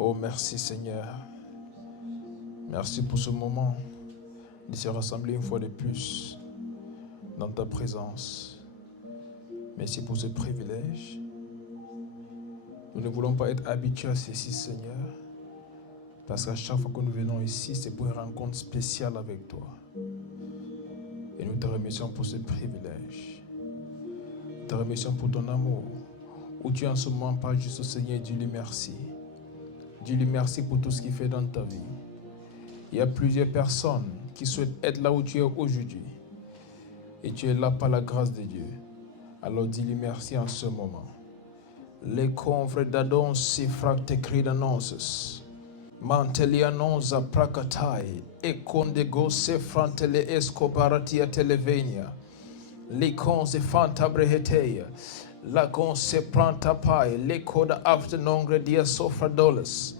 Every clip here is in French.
Oh, merci Seigneur. Merci pour ce moment de se rassembler une fois de plus dans ta présence. Merci pour ce privilège. Nous ne voulons pas être habitués à ceci, Seigneur, parce qu'à chaque fois que nous venons ici, c'est pour une rencontre spéciale avec toi. Et nous te remercions pour ce privilège. Nous te remercions pour ton amour. Où tu es en ce moment, parle juste au Seigneur et dis-lui merci. Dis-lui merci pour tout ce qu'il fait dans ta vie. Il y a plusieurs personnes qui souhaitent être là où tu es aujourd'hui. Et tu es là par la grâce de Dieu. Alors dis-lui merci en ce moment. Les confrères d'Adon si fracte cridanonces. Mantelianosa prakatai. E condego se frantele escobaratia televenia. Liconse fantabreheteia. Lagonse prantapai. Licoda after nongre dia sofradoles.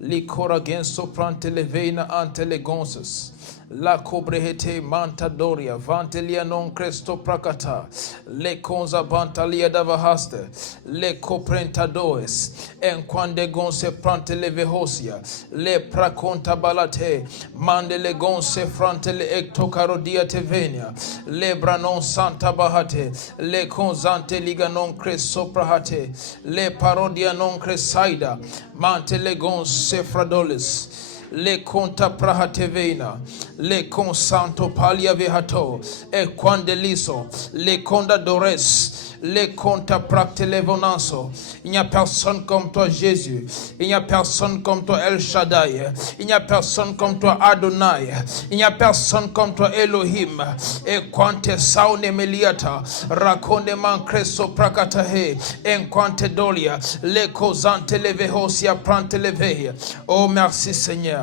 Licora genso pranteleveina antelegonses. La cobrehete mantadoria, vantelia non cresto prakata, le conza bantalia davahaste, le coprentadoes, en quande gonse prante le vehosia, le praconta balate, mande le gonse frante le ectocarodia tevenia, le branon santa bahate, le conzante liga non cresto prahate, le parodia non cresaida, mante le gonse fradoles, le conta prahatevena, le consanto palia vehato, e quandeliso, le condadores, le conta practelevonanso. Il n'y a personne comme toi, Jésus. Il n'y a personne comme toi, El Shaddai. Il n'y a personne comme toi, Adonai. Il n'y a personne comme toi, Elohim. E quante saune meliata, raconde man creso prakatahe, en quante dolia, le cosante levehosia prante leveia. Oh, merci Seigneur.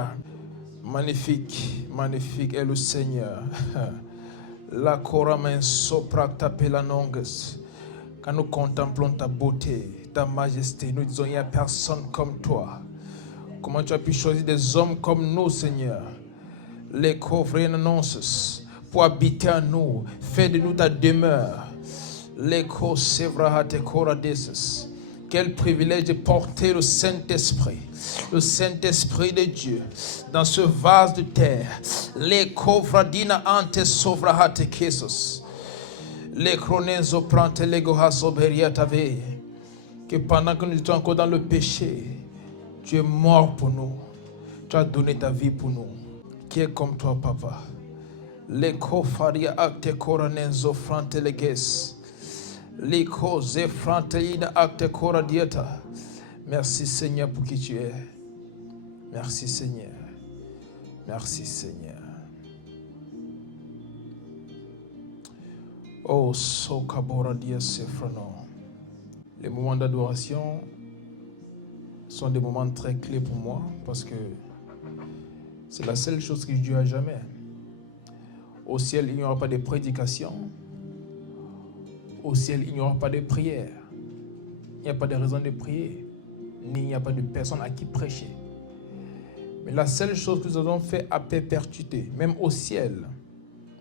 Magnifique, magnifique est le Seigneur. La coramen sopracta pelanonges. Quand nous contemplons ta beauté, ta majesté, nous disons, il n'y a personne comme toi. Comment tu as pu choisir des hommes comme nous, Seigneur? Les couvrir-annonces pour habiter à nous. Fais de nous ta demeure. Les co-sévrahate coradeses. Quel privilège de porter le Saint-Esprit de Dieu, dans ce vase de terre. Les covradina ante sovrahate quesos. Les chronenzo prante legohaso beriatave. Que pendant que nous étions encore dans le péché, tu es mort pour nous. Tu as donné ta vie pour nous. Qui est comme toi, Papa? Les cofaria acte coranenzo frante leges. Liko zefranteina acte cora dieta. Merci Seigneur pour qui tu es. Merci Seigneur. Merci Seigneur. Oh, sokabora dia sefrano. Les moments d'adoration sont des moments très clés pour moi parce que c'est la seule chose que Dieu a jamais. Au ciel, il n'y aura pas de prédication. Au ciel, il n'y aura pas de prière. Il n'y a pas de raison de prier. Ni il n'y a pas de personne à qui prêcher. Mais la seule chose que nous avons fait à perpétuité, même au ciel,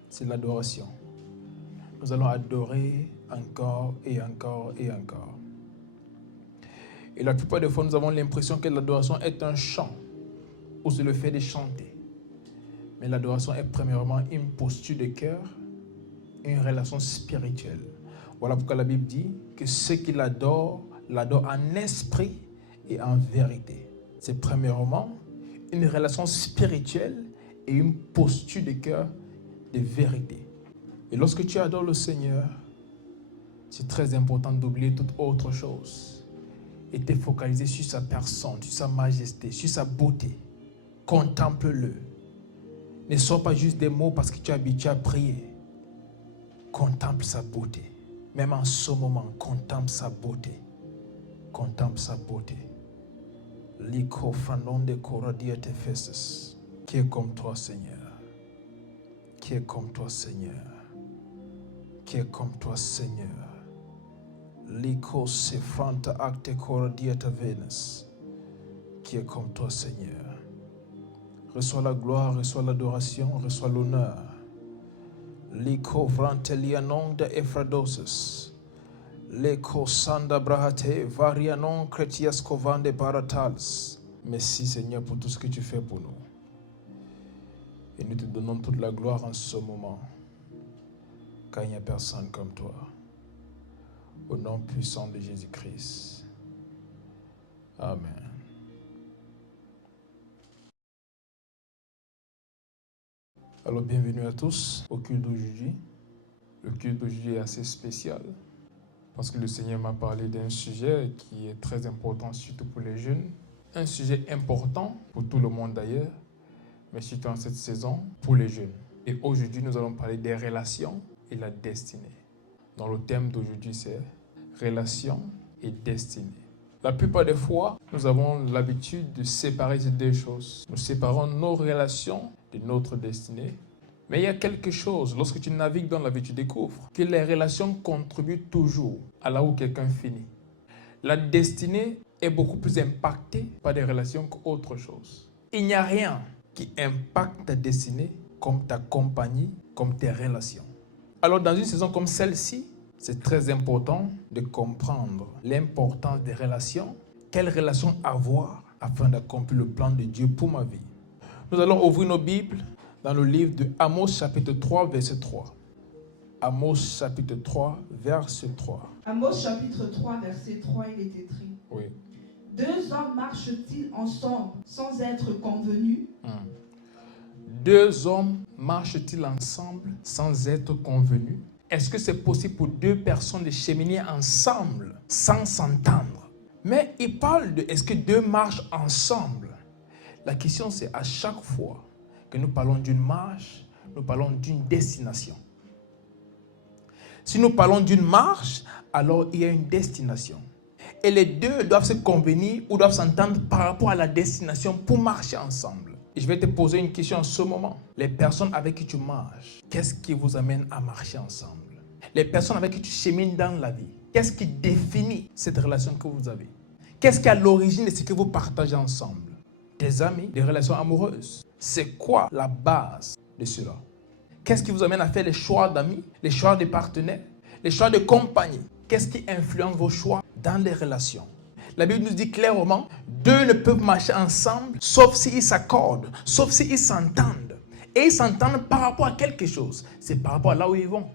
c'est l'adoration. Nous allons adorer encore et encore et encore. Et la plupart des fois, nous avons l'impression que l'adoration est un chant ou c'est le fait de chanter. Mais l'adoration est premièrement une posture de cœur, une relation spirituelle. Voilà pourquoi la Bible dit que ceux qui l'adorent en esprit et en vérité. C'est premièrement une relation spirituelle et une posture de cœur de vérité. Et lorsque tu adores le Seigneur, c'est très important d'oublier toute autre chose et te focaliser sur sa personne, sur sa majesté, sur sa beauté. Contemple-le. Ne sois pas juste des mots parce que tu es habitué à prier. Contemple sa beauté. Même en ce moment, contemple sa beauté. Contemple sa beauté. Liko franonde coradia te festes. Qui est comme toi, Seigneur? Qui est comme toi, Seigneur? Qui est comme toi, Seigneur? Liko se franta acte coradia te venes. Qui est comme toi, Seigneur? Reçois la gloire, reçois l'adoration, reçois l'honneur. Liko vrantelianon de efradoses. Leko sanda brahate varianon cretias covande baratals. Merci Seigneur pour tout ce que tu fais pour nous. Et nous te donnons toute la gloire en ce moment, car il n'y a personne comme toi. Au nom puissant de Jésus-Christ. Amen. Alors bienvenue à tous au culte d'aujourd'hui. Le culte d'aujourd'hui est assez spécial parce que le Seigneur m'a parlé d'un sujet qui est très important, surtout pour les jeunes. Un sujet important pour tout le monde d'ailleurs, mais surtout en cette saison pour les jeunes. Et aujourd'hui, nous allons parler des relations et la destinée. Donc le thème d'aujourd'hui, c'est relations et destinée. La plupart des fois, nous avons l'habitude de séparer ces deux choses. Nous séparons nos relations de notre destinée. Mais il y a quelque chose, lorsque tu navigues dans la vie, tu découvres que les relations contribuent toujours à là où quelqu'un finit. La destinée est beaucoup plus impactée par des relations qu'autre chose. Il n'y a rien qui impacte ta destinée comme ta compagnie, comme tes relations. Alors dans une saison comme celle-ci, c'est très important de comprendre l'importance des relations, quelles relations avoir afin d'accomplir le plan de Dieu pour ma vie. Nous allons ouvrir nos Bibles dans le livre de Amos chapitre 3, verset 3. Amos chapitre 3, verset 3. Amos chapitre 3, verset 3, il est écrit. Oui. Deux hommes marchent-ils ensemble sans être convenus? Deux hommes marchent-ils ensemble sans être convenus? Est-ce que c'est possible pour deux personnes de cheminer ensemble sans s'entendre? Mais il parle de est-ce que deux marchent ensemble? La question c'est à chaque fois que nous parlons d'une marche, nous parlons d'une destination. Si nous parlons d'une marche, alors il y a une destination. Et les deux doivent se convenir ou doivent s'entendre par rapport à la destination pour marcher ensemble. Et je vais te poser une question en ce moment. Les personnes avec qui tu marches, qu'est-ce qui vous amène à marcher ensemble? Les personnes avec qui tu chemines dans la vie, qu'est-ce qui définit cette relation que vous avez? Qu'est-ce qui est à l'origine de ce que vous partagez ensemble? Des amis, des relations amoureuses. C'est quoi la base de cela? Qu'est-ce qui vous amène à faire les choix d'amis, les choix de partenaires, les choix de compagnie? Qu'est-ce qui influence vos choix dans les relations? La Bible nous dit clairement, deux ne peuvent marcher ensemble sauf s'ils s'accordent, sauf s'ils s'entendent. Et ils s'entendent par rapport à quelque chose. C'est par rapport à là où ils vont.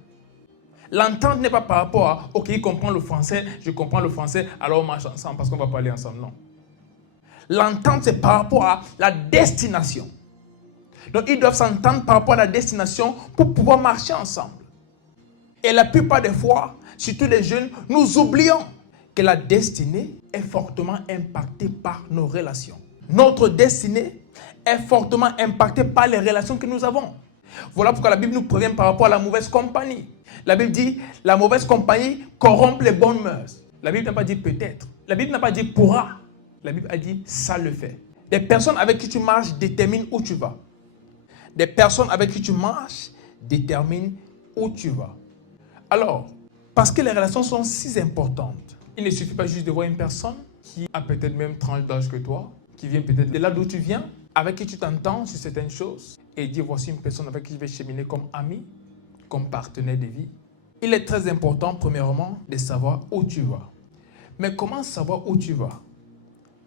L'entente n'est pas par rapport à, ok, il comprend le français, je comprends le français, alors on marche ensemble parce qu'on va parler ensemble. Non. L'entente, c'est par rapport à la destination. Donc, ils doivent s'entendre par rapport à la destination pour pouvoir marcher ensemble. Et la plupart des fois, surtout les jeunes, nous oublions que la destinée est fortement impactée par nos relations. Notre destinée est fortement impactée par les relations que nous avons. Voilà pourquoi la Bible nous prévient par rapport à la mauvaise compagnie. La Bible dit, la mauvaise compagnie corrompt les bonnes mœurs. La Bible n'a pas dit peut-être. La Bible n'a pas dit pourra. La Bible a dit, ça le fait. Les personnes avec qui tu marches déterminent où tu vas. Des personnes avec qui tu marches déterminent où tu vas. Alors, parce que les relations sont si importantes, il ne suffit pas juste de voir une personne qui a peut-être même tranche d'âge que toi, qui vient peut-être de là d'où tu viens, avec qui tu t'entends sur certaines choses, et dire voici une personne avec qui je vais cheminer comme ami, comme partenaire de vie. Il est très important, premièrement, de savoir où tu vas. Mais comment savoir où tu vas?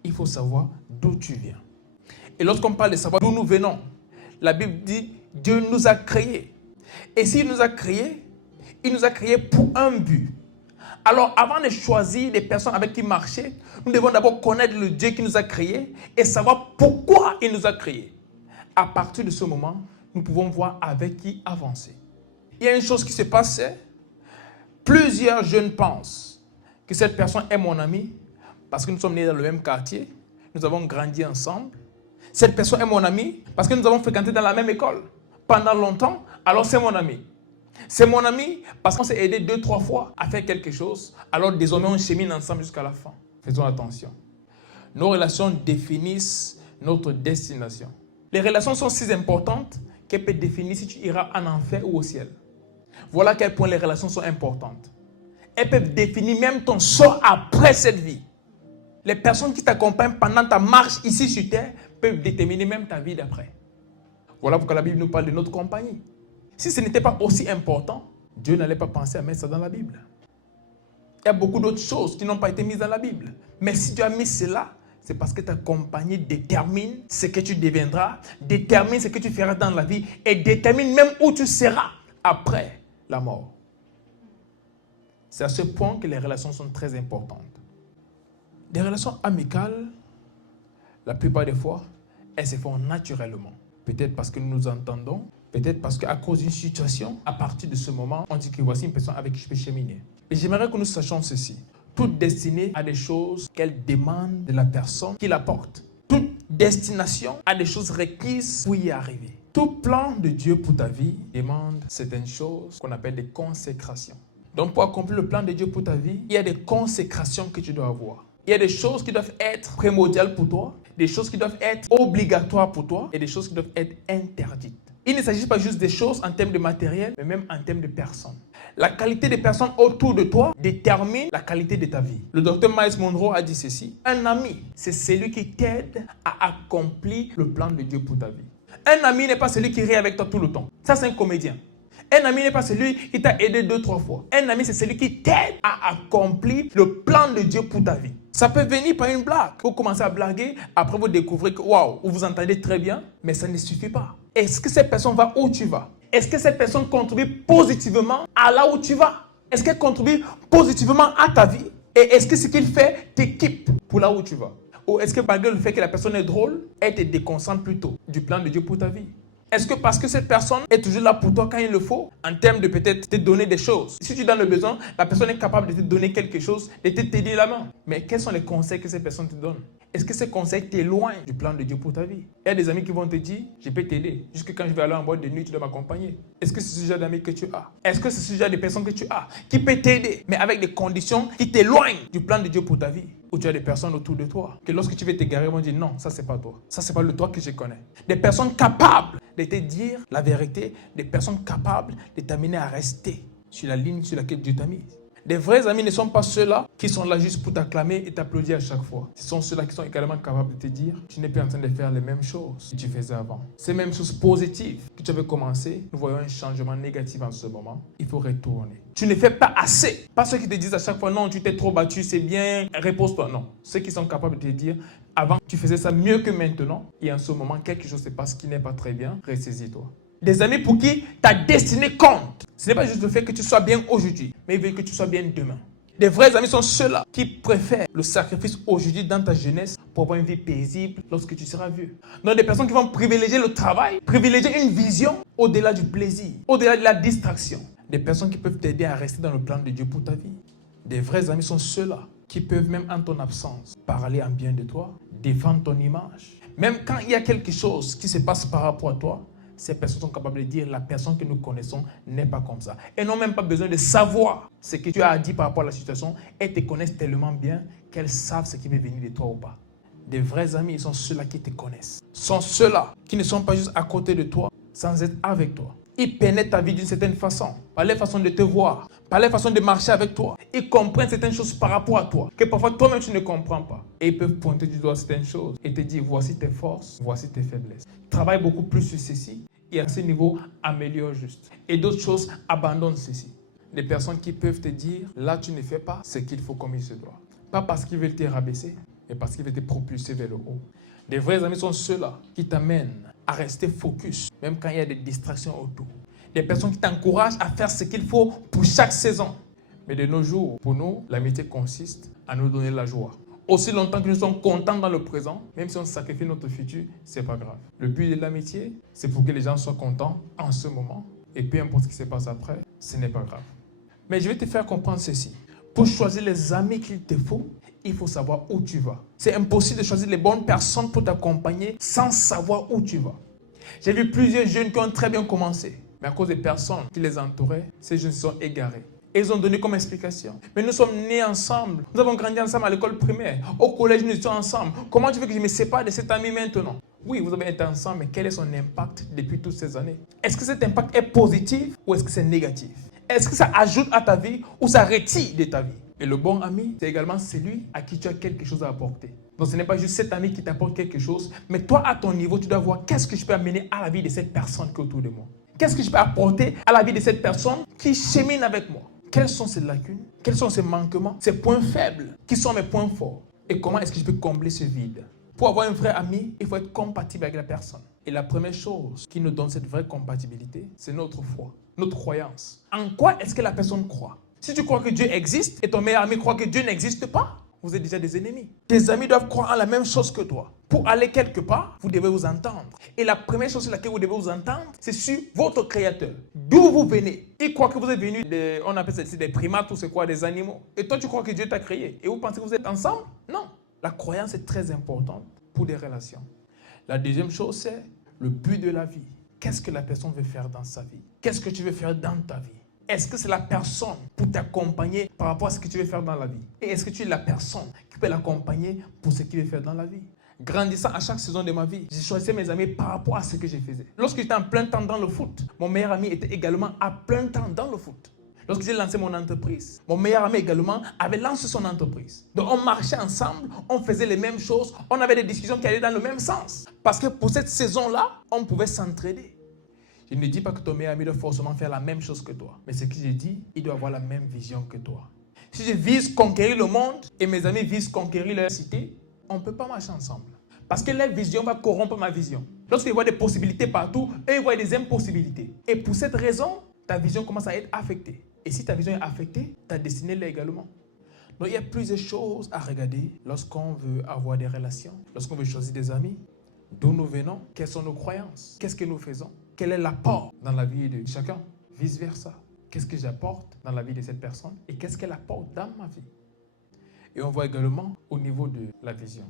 Il faut savoir d'où tu viens. Et lorsqu'on parle de savoir d'où nous venons, la Bible dit Dieu nous a créés. Et s'il nous a créés, il nous a créés pour un but. Alors avant de choisir des personnes avec qui marcher, nous devons d'abord connaître le Dieu qui nous a créés et savoir pourquoi il nous a créés. À partir de ce moment, nous pouvons voir avec qui avancer. Il y a une chose qui se passe, plusieurs jeunes pensent que cette personne est mon ami parce que nous sommes nés dans le même quartier, nous avons grandi ensemble. Cette personne est mon ami parce que nous avons fréquenté dans la même école pendant longtemps, alors c'est mon ami. C'est mon ami parce qu'on s'est aidé 2-3 fois à faire quelque chose, alors désormais on chemine ensemble jusqu'à la fin. Faisons attention. Nos relations définissent notre destination. Les relations sont si importantes qu'elles peuvent définir si tu iras en enfer ou au ciel. Voilà à quel point les relations sont importantes. Elles peuvent définir même ton sort après cette vie. Les personnes qui t'accompagnent pendant ta marche ici sur terre peuvent déterminer même ta vie d'après. Voilà pourquoi la Bible nous parle de notre compagnie. Si ce n'était pas aussi important, Dieu n'allait pas penser à mettre ça dans la Bible. Il y a beaucoup d'autres choses qui n'ont pas été mises dans la Bible. Mais si Dieu a mis cela, c'est parce que ta compagnie détermine ce que tu deviendras, détermine ce que tu feras dans la vie et détermine même où tu seras après la mort. C'est à ce point que les relations sont très importantes. Des relations amicales, la plupart des fois, elles se font naturellement. Peut-être parce que nous nous entendons, peut-être parce qu'à cause d'une situation, à partir de ce moment, on dit que voici une personne avec qui je peux cheminer. Et j'aimerais que nous sachions ceci. Toute destinée a des choses qu'elle demande de la personne qui la porte. Toute destination a des choses requises pour y arriver. Tout plan de Dieu pour ta vie demande certaines choses qu'on appelle des consécrations. Donc pour accomplir le plan de Dieu pour ta vie, il y a des consécrations que tu dois avoir. Il y a des choses qui doivent être primordiales pour toi, des choses qui doivent être obligatoires pour toi et des choses qui doivent être interdites. Il ne s'agit pas juste des choses en termes de matériel, mais même en termes de personnes. La qualité des personnes autour de toi détermine la qualité de ta vie. Le docteur Myles Monroe a dit ceci. Un ami, c'est celui qui t'aide à accomplir le plan de Dieu pour ta vie. Un ami n'est pas celui qui rit avec toi tout le temps. Ça, c'est un comédien. Un ami n'est pas celui qui t'a aidé 2-3 fois. Un ami, c'est celui qui t'aide à accomplir le plan de Dieu pour ta vie. Ça peut venir par une blague. Vous commencez à blaguer, après vous découvrez que waouh, vous entendez très bien, mais ça ne suffit pas. Est-ce que cette personne va où tu vas? Est-ce que cette personne contribue positivement à là où tu vas? Est-ce qu'elle contribue positivement à ta vie? Et est-ce que ce qu'il fait t'équipe pour là où tu vas? Ou est-ce que malgré le fait que la personne est drôle, elle te déconcentre plutôt du plan de Dieu pour ta vie? Est-ce que parce que cette personne est toujours là pour toi quand il le faut, en termes de peut-être te donner des choses? Si tu es dans le besoin, la personne est capable de te donner quelque chose, de te t'aider la main. Mais quels sont les conseils que cette personne te donne? Est-ce que ces conseils t'éloignent du plan de Dieu pour ta vie? Il y a des amis qui vont te dire, je peux t'aider. Jusque quand je vais aller en boîte de nuit, tu dois m'accompagner. Est-ce que c'est ce genre d'amis que tu as? Est-ce que c'est ce genre de personnes que tu as qui peut t'aider, mais avec des conditions qui t'éloignent du plan de Dieu pour ta vie? Ou tu as des personnes autour de toi que lorsque tu veux t'égarer, vont dire non, ça c'est pas toi. Ça c'est pas le toi que je connais. Des personnes capables de te dire la vérité, des personnes capables de t'amener à rester sur la ligne sur laquelle Dieu t'a mis. Des vrais amis ne sont pas ceux-là qui sont là juste pour t'acclamer et t'applaudir à chaque fois. Ce sont ceux-là qui sont également capables de te dire tu n'es plus en train de faire les mêmes choses que tu faisais avant. Ces mêmes choses positives que tu avais commencé, nous voyons un changement négatif en ce moment. Il faut retourner. Tu ne fais pas assez. Pas ceux qui te disent à chaque fois non, tu t'es trop battu, c'est bien, repose-toi. Non. Ceux qui sont capables de te dire avant, tu faisais ça mieux que maintenant et en ce moment, quelque chose se passe qui n'est pas très bien, ressaisis-toi. Des amis pour qui ta destinée compte. Ce n'est pas juste le fait que tu sois bien aujourd'hui, mais ils veulent que tu sois bien demain. Des vrais amis sont ceux-là qui préfèrent le sacrifice aujourd'hui dans ta jeunesse pour avoir une vie paisible lorsque tu seras vieux. Donc des personnes qui vont privilégier le travail, privilégier une vision au-delà du plaisir, au-delà de la distraction. Des personnes qui peuvent t'aider à rester dans le plan de Dieu pour ta vie. Des vrais amis sont ceux-là qui peuvent même en ton absence parler en bien de toi, défendre ton image. Même quand il y a quelque chose qui se passe par rapport à toi, ces personnes sont capables de dire la personne que nous connaissons n'est pas comme ça. Elles n'ont même pas besoin de savoir ce que tu as dit par rapport à la situation. Elles te connaissent tellement bien qu'elles savent ce qui va venir de toi ou pas. Des vrais amis, ils sont ceux-là qui te connaissent. Sont ceux-là qui ne sont pas juste à côté de toi sans être avec toi. Ils pénètrent ta vie d'une certaine façon, par leur façon de te voir, par leur façon de marcher avec toi. Ils comprennent certaines choses par rapport à toi, que parfois toi-même tu ne comprends pas. Et ils peuvent pointer du doigt certaines choses et te dire voici tes forces, voici tes faiblesses. Travaille beaucoup plus sur ceci et à ce niveau, améliore juste. Et d'autres choses, abandonne ceci. Des personnes qui peuvent te dire là tu ne fais pas ce qu'il faut comme il se doit. Pas parce qu'ils veulent te rabaisser, mais parce qu'ils veulent te propulser vers le haut. Des vrais amis sont ceux-là qui t'amènent à rester focus, même quand il y a des distractions autour. Des personnes qui t'encouragent à faire ce qu'il faut pour chaque saison. Mais de nos jours, pour nous, l'amitié consiste à nous donner la joie. Aussi longtemps que nous sommes contents dans le présent, même si on sacrifie notre futur, c'est pas grave. Le but de l'amitié, c'est pour que les gens soient contents en ce moment. Et peu importe ce qui se passe après, ce n'est pas grave. Mais je vais te faire comprendre ceci. Pour choisir les amis qu'il te faut, il faut savoir où tu vas. C'est impossible de choisir les bonnes personnes pour t'accompagner sans savoir où tu vas. J'ai vu plusieurs jeunes qui ont très bien commencé, mais à cause des personnes qui les entouraient, ces jeunes se sont égarés. Et ils ont donné comme explication. Mais nous sommes nés ensemble. Nous avons grandi ensemble à l'école primaire. Au collège, nous étions ensemble. Comment tu veux que je me sépare de cet ami maintenant? Oui, vous avez été ensemble, mais quel est son impact depuis toutes ces années? Est-ce que cet impact est positif ou est-ce que c'est négatif? Est-ce que ça ajoute à ta vie ou ça retire de ta vie? Et le bon ami, c'est également celui à qui tu as quelque chose à apporter. Donc ce n'est pas juste cet ami qui t'apporte quelque chose, mais toi à ton niveau, tu dois voir qu'est-ce que je peux amener à la vie de cette personne qui est autour de moi. Qu'est-ce que je peux apporter à la vie de cette personne qui chemine avec moi? Quelles sont ses lacunes? Quels sont ses manquements? Ses points faibles? Qui sont mes points forts? Et comment est-ce que je peux combler ce vide? Pour avoir un vrai ami, il faut être compatible avec la personne. Et la première chose qui nous donne cette vraie compatibilité, c'est notre foi, notre croyance. En quoi est-ce que la personne croit? Si tu crois que Dieu existe et ton meilleur ami croit que Dieu n'existe pas, vous êtes déjà des ennemis. Tes amis doivent croire en la même chose que toi. Pour aller quelque part, vous devez vous entendre. Et la première chose sur laquelle vous devez vous entendre, c'est sur votre créateur. D'où vous venez. Il croit que vous êtes venus on appelle ça des primates ou c'est quoi, des animaux. Et toi, tu crois que Dieu t'a créé. Et vous pensez que vous êtes ensemble? Non. La croyance est très importante pour des relations. La deuxième chose, c'est le but de la vie. Qu'est-ce que la personne veut faire dans sa vie? Qu'est-ce que tu veux faire dans ta vie? Est-ce que c'est la personne pour t'accompagner par rapport à ce que tu veux faire dans la vie? Et est-ce que tu es la personne qui peut l'accompagner pour ce qu'il veut faire dans la vie? Grandissant à chaque saison de ma vie, j'ai choisi mes amis par rapport à ce que je faisais. Lorsque j'étais en plein temps dans le foot, mon meilleur ami était également à plein temps dans le foot. Lorsque j'ai lancé mon entreprise, mon meilleur ami également avait lancé son entreprise. Donc on marchait ensemble, on faisait les mêmes choses, on avait des discussions qui allaient dans le même sens. Parce que pour cette saison-là, on pouvait s'entraider. Je ne dis pas que ton meilleur ami doit forcément faire la même chose que toi. Mais ce que je dis, il doit avoir la même vision que toi. Si je vise conquérir le monde et mes amis visent conquérir leur cité, on ne peut pas marcher ensemble. Parce que leur vision va corrompre ma vision. Lorsqu'ils voient des possibilités partout, eux ils voient des impossibilités. Et pour cette raison, ta vision commence à être affectée. Et si ta vision est affectée, ta destinée l'est également. Donc il y a plusieurs choses à regarder lorsqu'on veut avoir des relations, lorsqu'on veut choisir des amis. D'où nous venons, quelles sont nos croyances, qu'est-ce que nous faisons, quel est l'apport dans la vie de chacun, vice-versa. Qu'est-ce que j'apporte dans la vie de cette personne et qu'est-ce qu'elle apporte dans ma vie. Et on voit également au niveau de la vision.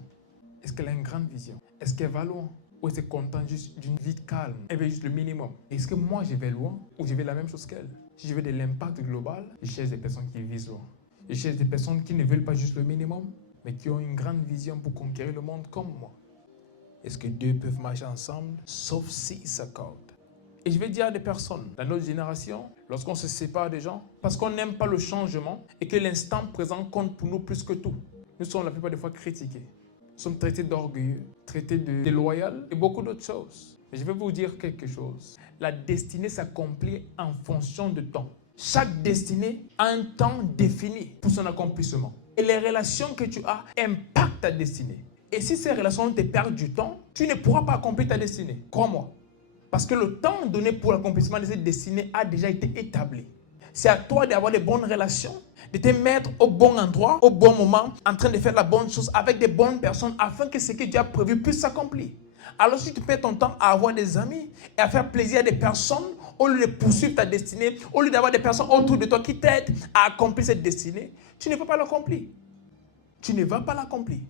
Est-ce qu'elle a une grande vision? Est-ce qu'elle va loin? Ou est-ce qu'elle est contente juste d'une vie calme? Elle veut juste le minimum. Est-ce que moi je vais loin ou je vais la même chose qu'elle? Si je veux de l'impact global, je cherche des personnes qui visent loin. Je cherche des personnes qui ne veulent pas juste le minimum, mais qui ont une grande vision pour conquérir le monde comme moi. Est-ce que deux peuvent marcher ensemble, sauf s'ils s'accordent? Et je vais dire à des personnes, dans notre génération, lorsqu'on se sépare des gens, parce qu'on n'aime pas le changement et que l'instant présent compte pour nous plus que tout, nous sommes la plupart des fois critiqués. Nous sommes traités d'orgueilleux, traités de déloyaux et beaucoup d'autres choses. Mais je vais vous dire quelque chose. La destinée s'accomplit en fonction de temps. Chaque destinée a un temps défini pour son accomplissement. Et les relations que tu as impactent ta destinée. Et si ces relations te perdent du temps, tu ne pourras pas accomplir ta destinée. Crois-moi. Parce que le temps donné pour l'accomplissement de cette destinée a déjà été établi. C'est à toi d'avoir de bonnes relations, de te mettre au bon endroit, au bon moment, en train de faire la bonne chose avec des bonnes personnes afin que ce que Dieu a prévu puisse s'accomplir. Alors si tu perds ton temps à avoir des amis et à faire plaisir à des personnes, au lieu de poursuivre ta destinée, au lieu d'avoir des personnes autour de toi qui t'aident à accomplir cette destinée, tu ne vas pas l'accomplir. Tu ne vas pas l'accomplir.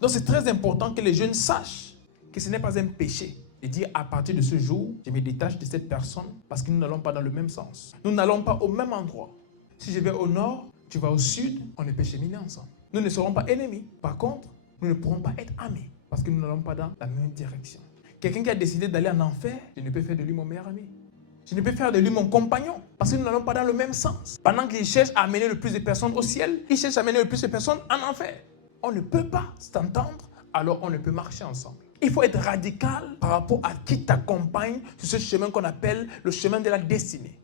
Donc c'est très important que les jeunes sachent que ce n'est pas un péché de dire à partir de ce jour, je me détache de cette personne parce que nous n'allons pas dans le même sens. Nous n'allons pas au même endroit. Si je vais au nord, tu vas au sud, on ne peut cheminer ensemble. Nous ne serons pas ennemis. Par contre, nous ne pourrons pas être amis parce que nous n'allons pas dans la même direction. Quelqu'un qui a décidé d'aller en enfer, je ne peux faire de lui mon meilleur ami. Je ne peux faire de lui mon compagnon parce que nous n'allons pas dans le même sens. Pendant qu'il cherche à amener le plus de personnes au ciel, il cherche à amener le plus de personnes en enfer. On ne peut pas s'entendre, alors on ne peut marcher ensemble. Il faut être radical par rapport à qui t'accompagne sur ce chemin qu'on appelle le chemin de la destinée.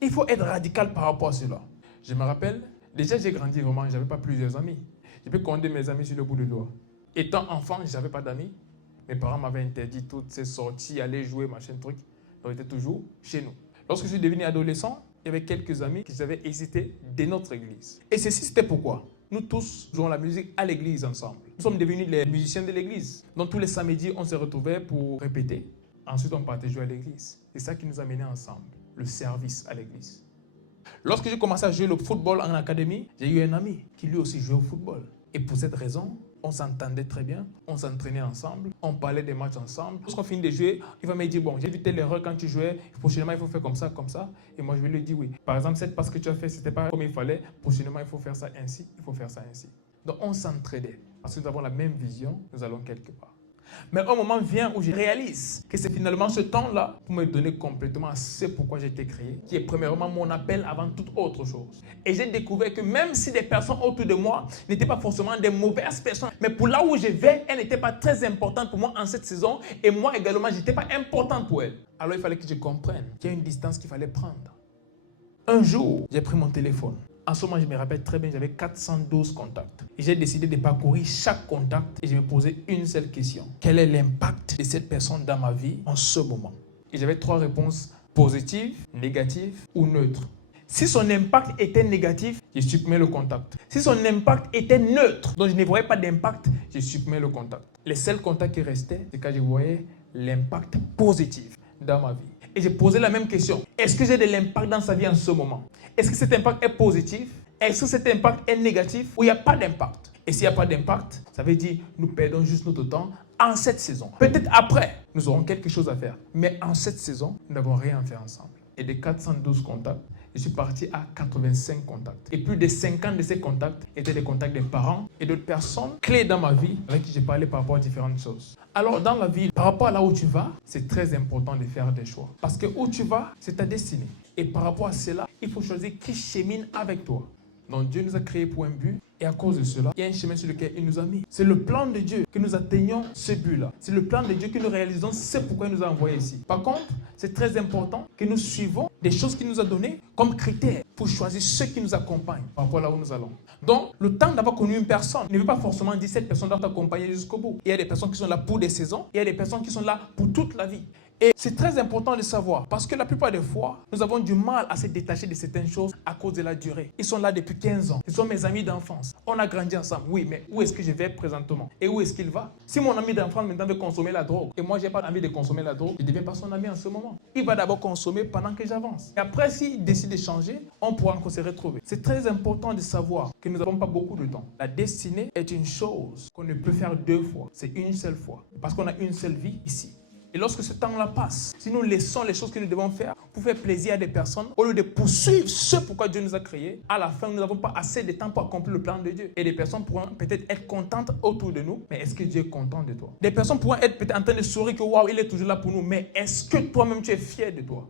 Il faut être radical par rapport à cela. Je me rappelle, déjà j'ai grandi vraiment, je n'avais pas plusieurs amis. Je peux compter mes amis sur le bout du doigt. Étant enfant, je n'avais pas d'amis. Mes parents m'avaient interdit toutes ces sorties, aller jouer, machin, truc. Donc j'étais toujours chez nous. Lorsque je suis devenu adolescent, il y avait quelques amis qui avaient hésité de notre église. Et ceci, c'était pourquoi? Nous tous jouons la musique à l'église ensemble. Nous sommes devenus les musiciens de l'église. Donc tous les samedis, on se retrouvait pour répéter. Ensuite, on partait jouer à l'église. C'est ça qui nous a menés ensemble, le service à l'église. Lorsque j'ai commencé à jouer le football en académie, j'ai eu un ami qui lui aussi jouait au football. Et pour cette raison, on s'entendait très bien, on s'entraînait ensemble, on parlait des matchs ensemble. Lorsqu'on finit de jouer, il va me dire, bon, j'ai vu telle erreur quand tu jouais, prochainement il faut faire comme ça, comme ça. Et moi je vais lui dire oui. Par exemple, cette passe que tu as fait, c'était pas comme il fallait, prochainement il faut faire ça ainsi, il faut faire ça ainsi. Donc on s'entraidait, parce que nous avons la même vision, nous allons quelque part. Mais un moment vient où je réalise que c'est finalement ce temps-là pour me donner complètement à ce pourquoi j'ai été créé, qui est premièrement mon appel avant toute autre chose. Et j'ai découvert que même si des personnes autour de moi n'étaient pas forcément des mauvaises personnes, mais pour là où je vais, elles n'étaient pas très importantes pour moi en cette saison, et moi également, je n'étais pas importante pour elles. Alors il fallait que je comprenne qu'il y a une distance qu'il fallait prendre. Un jour, j'ai pris mon téléphone. En ce moment, je me rappelle très bien, j'avais 412 contacts. Et j'ai décidé de parcourir chaque contact et je me posais une seule question. Quel est l'impact de cette personne dans ma vie en ce moment? Et j'avais 3 réponses: positives, négatives ou neutres. Si son impact était négatif, je supprimais le contact. Si son impact était neutre, donc je ne voyais pas d'impact, je supprimais le contact. Les seuls contacts qui restaient, c'est quand je voyais l'impact positif dans ma vie. Et j'ai posé la même question. Est-ce que j'ai de l'impact dans sa vie en ce moment? Est-ce que cet impact est positif? Est-ce que cet impact est négatif ou il n'y a pas d'impact? Et s'il n'y a pas d'impact, ça veut dire nous perdons juste notre temps en cette saison. Peut-être après, nous aurons quelque chose à faire. Mais en cette saison, nous n'avons rien à faire ensemble. Et de 412 contacts, je suis parti à 85 contacts. Et plus de 50 de ces contacts étaient des contacts des parents et d'autres personnes clés dans ma vie avec qui j'ai parlé par rapport à différentes choses. Alors dans la vie, par rapport à là où tu vas, c'est très important de faire des choix. Parce que où tu vas, c'est ta destinée. Et par rapport à cela, il faut choisir qui chemine avec toi. Donc Dieu nous a créés pour un but et à cause de cela, il y a un chemin sur lequel il nous a mis. C'est le plan de Dieu que nous atteignions ce but-là. C'est le plan de Dieu que nous réalisons, c'est pourquoi il nous a envoyés ici. Par contre, c'est très important que nous suivons des choses qu'il nous a données comme critères pour choisir ceux qui nous accompagnent par rapport à là où nous allons. Donc, le temps d'avoir connu une personne ne veut pas forcément dire cette personne doit t'accompagner jusqu'au bout. Il y a des personnes qui sont là pour des saisons, il y a des personnes qui sont là pour toute la vie. Et c'est très important de savoir, parce que la plupart des fois, nous avons du mal à se détacher de certaines choses à cause de la durée. Ils sont là depuis 15 ans. Ils sont mes amis d'enfance. On a grandi ensemble. Oui, mais où est-ce que je vais présentement? Et où est-ce qu'il va? Si mon ami d'enfance maintenant veut consommer la drogue, et moi, je n'ai pas envie de consommer la drogue, je ne deviens pas son ami en ce moment. Il va d'abord consommer pendant que j'avance. Et après, s'il décide de changer, on pourra encore se retrouver. C'est très important de savoir que nous n'avons pas beaucoup de temps. La destinée est une chose qu'on ne peut faire 2 fois. C'est une seule fois. Parce qu'on a une seule vie ici. Et lorsque ce temps-là passe, si nous laissons les choses que nous devons faire pour faire plaisir à des personnes, au lieu de poursuivre ce pourquoi Dieu nous a créés, à la fin, nous n'avons pas assez de temps pour accomplir le plan de Dieu. Et des personnes pourront peut-être être contentes autour de nous, mais est-ce que Dieu est content de toi? Des personnes pourront être peut-être en train de sourire que waouh, il est toujours là pour nous, mais est-ce que toi-même tu es fier de toi?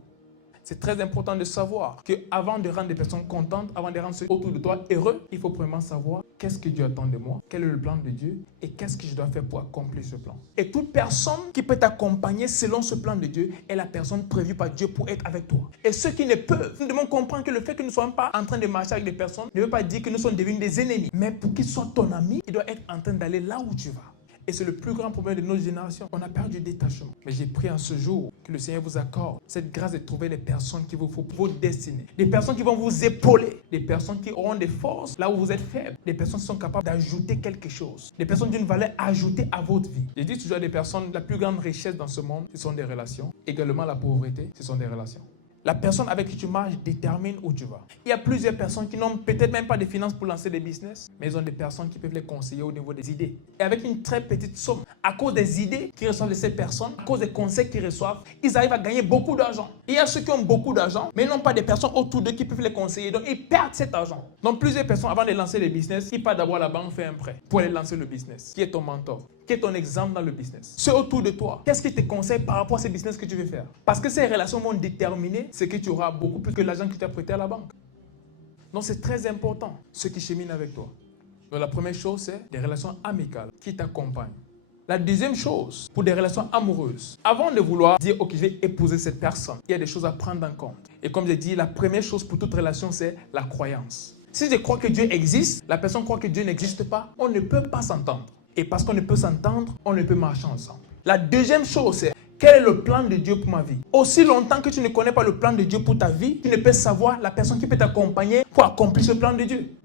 C'est très important de savoir qu'avant de rendre des personnes contentes, avant de rendre ceux autour de toi heureux, il faut premièrement savoir qu'est-ce que Dieu attend de moi, quel est le plan de Dieu et qu'est-ce que je dois faire pour accomplir ce plan. Et toute personne qui peut t'accompagner selon ce plan de Dieu est la personne prévue par Dieu pour être avec toi. Et ceux qui ne peuvent, nous devons comprendre que le fait que nous ne soyons pas en train de marcher avec des personnes ne veut pas dire que nous sommes devenus des ennemis. Mais pour qu'ils soient ton ami, il doit être en train d'aller là où tu vas. Et c'est le plus grand problème de notre génération. On a perdu le détachement. Mais j'ai prié en ce jour que le Seigneur vous accorde cette grâce de trouver les personnes qu'il vous faut pour votre destinée. Des personnes qui vont vous épauler. Des personnes qui auront des forces là où vous êtes faible. Des personnes qui sont capables d'ajouter quelque chose. Des personnes d'une valeur ajoutée à votre vie. Je dis toujours à des personnes, la plus grande richesse dans ce monde, ce sont des relations. Également la pauvreté, ce sont des relations. La personne avec qui tu marches détermine où tu vas. Il y a plusieurs personnes qui n'ont peut-être même pas de finances pour lancer des business, mais ils ont des personnes qui peuvent les conseiller au niveau des idées. Et avec une très petite somme, à cause des idées qu'ils reçoivent de ces personnes, à cause des conseils qu'ils reçoivent, ils arrivent à gagner beaucoup d'argent. Il y a ceux qui ont beaucoup d'argent, mais ils n'ont pas de personnes autour d'eux qui peuvent les conseiller. Donc, ils perdent cet argent. Donc, plusieurs personnes, avant de lancer les business, ils partent d'abord à la banque faire un prêt pour aller lancer le business. Qui est ton mentor? Qui est ton exemple dans le business? Ceux autour de toi, qu'est-ce qu'ils te conseillent par rapport à ce business que tu veux faire? Parce que ces relations vont déterminer ce que tu auras beaucoup plus que l'argent que tu as prêté à la banque. Donc c'est très important, ceux qui cheminent avec toi. Donc la première chose, c'est des relations amicales qui t'accompagnent. La deuxième chose, pour des relations amoureuses, avant de vouloir dire « Ok, je vais épouser cette personne », il y a des choses à prendre en compte. Et comme j'ai dit, la première chose pour toute relation, c'est la croyance. Si je crois que Dieu existe, la personne croit que Dieu n'existe pas, on ne peut pas s'entendre. Et parce qu'on ne peut s'entendre, on ne peut marcher ensemble. La deuxième chose, c'est quel est le plan de Dieu pour ma vie? Aussi longtemps que tu ne connais pas le plan de Dieu pour ta vie, tu ne peux savoir la personne qui peut t'accompagner pour accomplir ce plan de Dieu.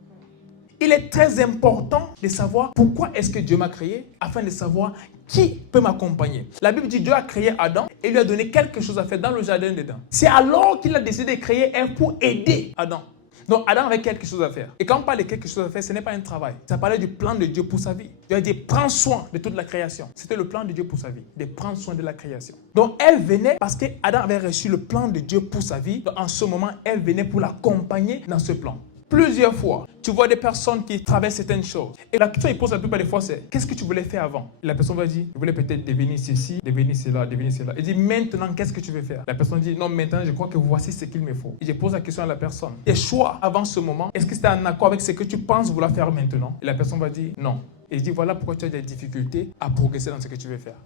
Il est très important de savoir pourquoi est-ce que Dieu m'a créé, afin de savoir qui peut m'accompagner. La Bible dit Dieu a créé Adam et lui a donné quelque chose à faire dans le jardin d'Éden. C'est alors qu'il a décidé de créer Ève pour aider Adam. Donc Adam avait quelque chose à faire. Et quand on parle de quelque chose à faire, ce n'est pas un travail. Ça parlait du plan de Dieu pour sa vie. Dieu a dit prends soin de toute la création. C'était le plan de Dieu pour sa vie, de prendre soin de la création. Donc elle venait parce que Adam avait reçu le plan de Dieu pour sa vie. Donc en ce moment, elle venait pour l'accompagner dans ce plan. Plusieurs fois, tu vois des personnes qui traversent certaines choses. Et la question qu'ils posent la plupart des fois, c'est qu'est-ce que tu voulais faire avant? Et la personne va dire, je voulais peut-être devenir ceci, devenir cela, devenir cela. Il dit, maintenant, qu'est-ce que tu veux faire? La personne dit, non, maintenant, je crois que voici ce qu'il me faut. Et je pose la question à la personne. Tes choix avant ce moment, est-ce que c'est en accord avec ce que tu penses vouloir faire maintenant? Et la personne va dire, non. Et je dis, voilà pourquoi tu as des difficultés à progresser dans ce que tu veux faire.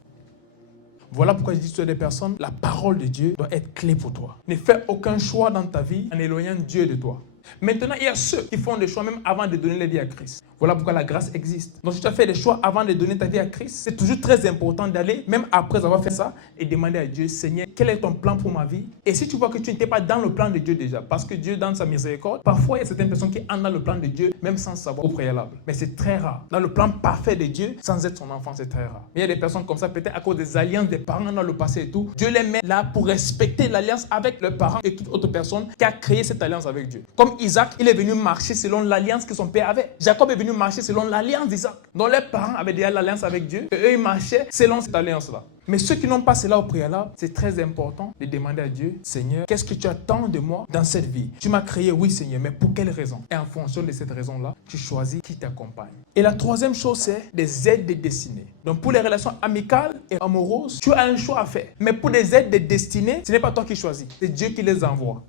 Voilà pourquoi je dis à des personnes, la parole de Dieu doit être clé pour toi. Ne fais aucun choix dans ta vie en éloignant Dieu de toi. Maintenant, il y a ceux qui font des choix même avant de donner leur vie à Christ. Voilà pourquoi la grâce existe. Donc si tu as fait des choix avant de donner ta vie à Christ, c'est toujours très important d'aller, même après avoir fait ça, et demander à Dieu, Seigneur, quel est ton plan pour ma vie? Et si tu vois que tu n'étais pas dans le plan de Dieu déjà, parce que Dieu, dans sa miséricorde, parfois il y a certaines personnes qui entrent dans le plan de Dieu, même sans savoir au préalable. Mais c'est très rare. Dans le plan parfait de Dieu, sans être son enfant, c'est très rare. Mais il y a des personnes comme ça, peut-être à cause des alliances des parents dans le passé et tout, Dieu les met là pour respecter l'alliance avec leurs parents et toute autre personne qui a créé cette alliance avec Dieu. Comme Isaac, il est venu marcher selon l'alliance que son père avait. Jacob est venu marcher selon l'alliance d'Isaac. Donc leurs parents avaient déjà l'alliance avec Dieu et eux, ils marchaient selon cette alliance-là. Mais ceux qui n'ont pas cela au préalable, c'est très important de demander à Dieu, Seigneur, qu'est-ce que tu attends de moi dans cette vie? Tu m'as créé, oui Seigneur, mais pour quelle raison? Et en fonction de cette raison-là, tu choisis qui t'accompagne. Et la troisième chose, c'est des aides de destinée. Donc pour les relations amicales et amoureuses, tu as un choix à faire. Mais pour des aides de destinée, ce n'est pas toi qui choisis, c'est Dieu qui les envoie.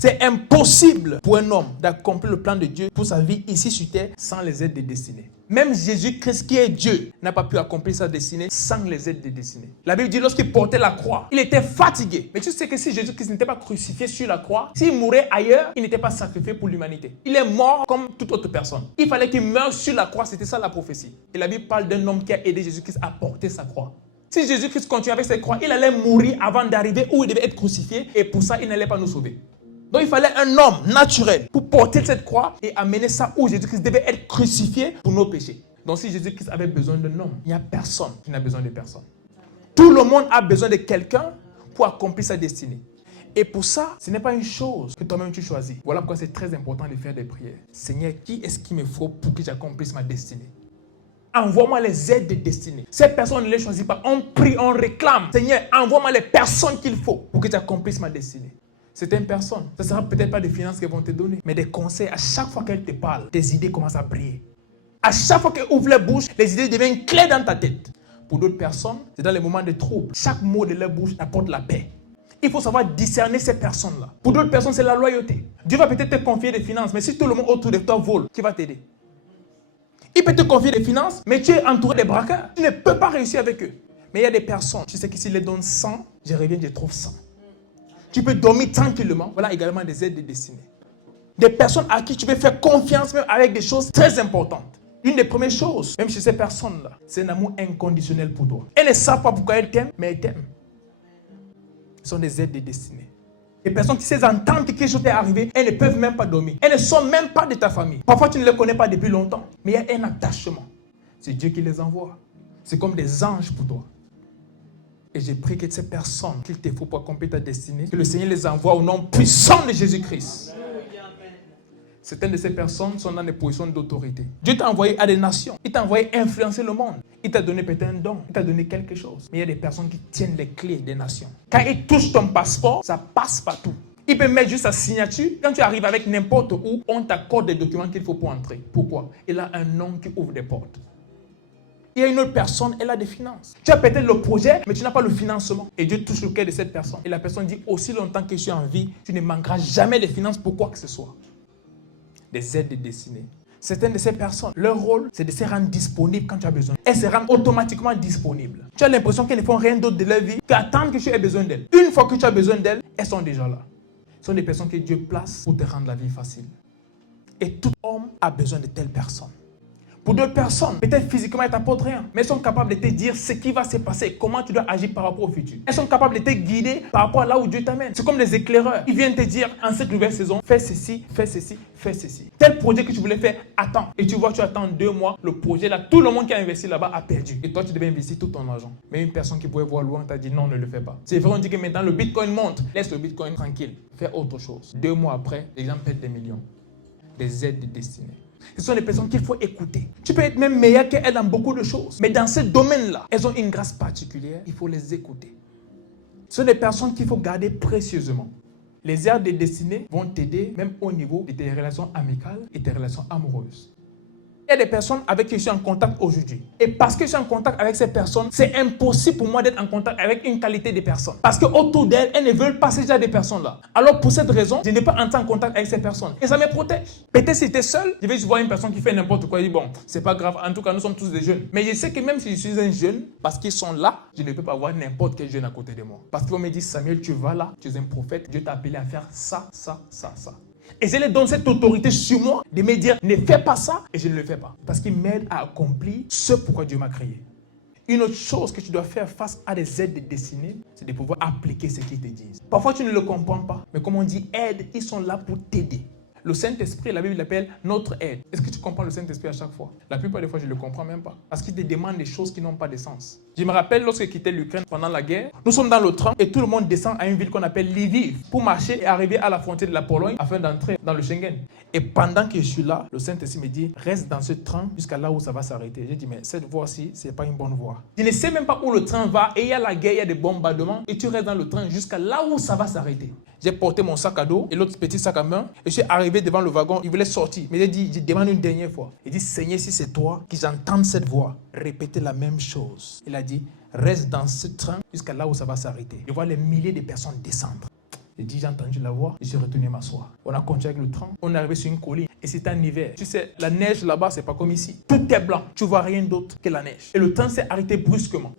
C'est impossible pour un homme d'accomplir le plan de Dieu pour sa vie ici sur terre sans les aides de destinée. Même Jésus-Christ qui est Dieu n'a pas pu accomplir sa destinée sans les aides de destinée. La Bible dit lorsqu'il portait la croix, il était fatigué. Mais tu sais que si Jésus-Christ n'était pas crucifié sur la croix, s'il mourait ailleurs, il n'était pas sacrifié pour l'humanité. Il est mort comme toute autre personne. Il fallait qu'il meure sur la croix, c'était ça la prophétie. Et la Bible parle d'un homme qui a aidé Jésus-Christ à porter sa croix. Si Jésus-Christ continuait avec ses croix, il allait mourir avant d'arriver où il devait être crucifié et pour ça, il n'allait pas nous sauver. Donc il fallait un homme naturel pour porter cette croix et amener ça où Jésus-Christ devait être crucifié pour nos péchés. Donc si Jésus-Christ avait besoin d'un homme, il n'y a personne qui n'a besoin de personne. Tout le monde a besoin de quelqu'un pour accomplir sa destinée. Et pour ça, ce n'est pas une chose que toi-même tu choisis. Voilà pourquoi c'est très important de faire des prières. Seigneur, qui est-ce qu'il me faut pour que j'accomplisse ma destinée? Envoie-moi les aides de destinée. Ces personnes ne les choisissent pas. On prie, on réclame. Seigneur, envoie-moi les personnes qu'il faut pour que j'accomplisse ma destinée. Certaines personnes, ce ne sera peut-être pas des finances qu'elles vont te donner, mais des conseils. À chaque fois qu'elles te parlent, tes idées commencent à briller. À chaque fois qu'elles ouvrent la bouche, les idées deviennent claires dans ta tête. Pour d'autres personnes, c'est dans les moments de trouble. Chaque mot de leur bouche apporte la paix. Il faut savoir discerner ces personnes-là. Pour d'autres personnes, c'est la loyauté. Dieu va peut-être te confier des finances, mais si tout le monde autour de toi vole, qui va t'aider? Il peut te confier des finances, mais tu es entouré des braqueurs. Tu ne peux pas réussir avec eux. Mais il y a des personnes, tu sais que s'ils les donnent 100, je reviens, je trouve 100. Tu peux dormir tranquillement. Voilà également des aides de destinée. Des personnes à qui tu peux faire confiance même avec des choses très importantes. Une des premières choses, même chez ces personnes-là, c'est un amour inconditionnel pour toi. Elles ne savent pas pourquoi elles t'aiment, mais elles t'aiment. Ce sont des aides de destinée. Des personnes qui savent entendre que quelque chose est arrivé, elles ne peuvent même pas dormir. Elles ne sont même pas de ta famille. Parfois, tu ne les connais pas depuis longtemps, mais il y a un attachement. C'est Dieu qui les envoie. C'est comme des anges pour toi. Et j'ai prié que ces personnes qu'il te faut pour accomplir ta destinée, que le Seigneur les envoie au nom puissant de Jésus-Christ. Certaines de ces personnes sont dans des positions d'autorité. Dieu t'a envoyé à des nations. Il t'a envoyé influencer le monde. Il t'a donné peut-être un don. Il t'a donné quelque chose. Mais il y a des personnes qui tiennent les clés des nations. Quand ils touchent ton passeport, ça passe partout. Il peut mettre juste sa signature. Quand tu arrives avec n'importe où, on t'accorde des documents qu'il faut pour entrer. Pourquoi? Il a un nom qui ouvre des portes. Il y a une autre personne, elle a des finances. Tu as peut-être le projet, mais tu n'as pas le financement. Et Dieu touche le cœur de cette personne. Et la personne dit, aussi longtemps que je suis en vie, tu ne manqueras jamais de finances pour quoi que ce soit. Des aides de destinée. Certaines de ces personnes, leur rôle, c'est de se rendre disponible quand tu as besoin. Elles se rendent automatiquement disponibles. Tu as l'impression qu'elles ne font rien d'autre de leur vie qu'attendre que tu aies besoin d'elles. Une fois que tu as besoin d'elles, elles sont déjà là. Ce sont des personnes que Dieu place pour te rendre la vie facile. Et tout homme a besoin de telles personnes. Pour d'autres personnes, peut-être physiquement, elles ne t'apportent rien, mais elles sont capables de te dire ce qui va se passer, comment tu dois agir par rapport au futur. Elles sont capables de te guider par rapport à là où Dieu t'amène. C'est comme des éclaireurs. Ils viennent te dire, en cette nouvelle saison, fais ceci, fais ceci, fais ceci. Tel projet que tu voulais faire, attends. Et tu vois, tu attends 2 mois, le projet là, tout le monde qui a investi là-bas a perdu. Et toi, tu devais investir tout ton argent. Mais une personne qui pouvait voir loin t'a dit non, ne le fais pas. C'est vrai, on dit que maintenant le Bitcoin monte. Laisse le Bitcoin tranquille. Fais autre chose. 2 mois après, les gens perdent des millions. Des aides de destinée. Ce sont des personnes qu'il faut écouter. Tu peux être même meilleur qu'elles dans beaucoup de choses. Mais dans ce domaine-là, elles ont une grâce particulière. Il faut les écouter. Ce sont des personnes qu'il faut garder précieusement. Les aides de destinée vont t'aider même au niveau de tes relations amicales et tes relations amoureuses. Il y a des personnes avec qui je suis en contact aujourd'hui. Et parce que je suis en contact avec ces personnes, c'est impossible pour moi d'être en contact avec une qualité de personnes. Parce qu'autour d'elles, elles ne veulent pas ces genre de personnes-là. Alors pour cette raison, je n'ai pas entrer en contact avec ces personnes. Et ça me protège. Peut-être si tu es seul, je vais juste voir une personne qui fait n'importe quoi et dire bon, c'est pas grave, en tout cas nous sommes tous des jeunes. Mais je sais que même si je suis un jeune, parce qu'ils sont là, je ne peux pas avoir n'importe quel jeune à côté de moi. Parce qu'ils vont me dire Samuel, tu vas là, tu es un prophète, Dieu t'a appelé à faire ça, ça, ça, ça. Et je lui donne cette autorité sur moi de me dire, ne fais pas ça, et je ne le fais pas. Parce qu'il m'aide à accomplir ce pourquoi Dieu m'a créé. Une autre chose que tu dois faire face à des aides destinées, c'est de pouvoir appliquer ce qu'ils te disent. Parfois, tu ne le comprends pas, mais comme on dit aide, ils sont là pour t'aider. Le Saint-Esprit, la Bible l'appelle notre aide. Est-ce que tu comprends le Saint-Esprit à chaque fois? La plupart des fois, je ne le comprends même pas. Parce qu'il te demande des choses qui n'ont pas de sens. Je me rappelle lorsque j'ai quitté l'Ukraine pendant la guerre, nous sommes dans le train et tout le monde descend à une ville qu'on appelle Lviv pour marcher et arriver à la frontière de la Pologne afin d'entrer dans le Schengen. Et pendant que je suis là, le Saint-Esprit me dit, reste dans ce train jusqu'à là où ça va s'arrêter. J'ai dit, mais cette voie-ci, ce n'est pas une bonne voie. Je ne sais même pas où le train va et il y a la guerre, il y a des bombardements et tu restes dans le train jusqu'à là où ça va s'arrêter. J'ai porté mon sac à dos et l'autre petit sac à main et je suis arrivé devant le wagon, il voulait sortir. Mais j'ai dit, je demande une dernière fois. Il dit, Seigneur, si c'est toi, que j'entende cette voix, répéter la même chose. Il a dit, reste dans ce train jusqu'à là où ça va s'arrêter. Je vois les milliers de personnes descendre. J'ai dit, j'ai entendu la voix et je suis retourné m'asseoir. On a continué avec le train, on est arrivé sur une colline et c'était en hiver. Tu sais, la neige là-bas, c'est pas comme ici. Tout est blanc, tu vois rien d'autre que la neige. Et le train s'est arrêté brusquement.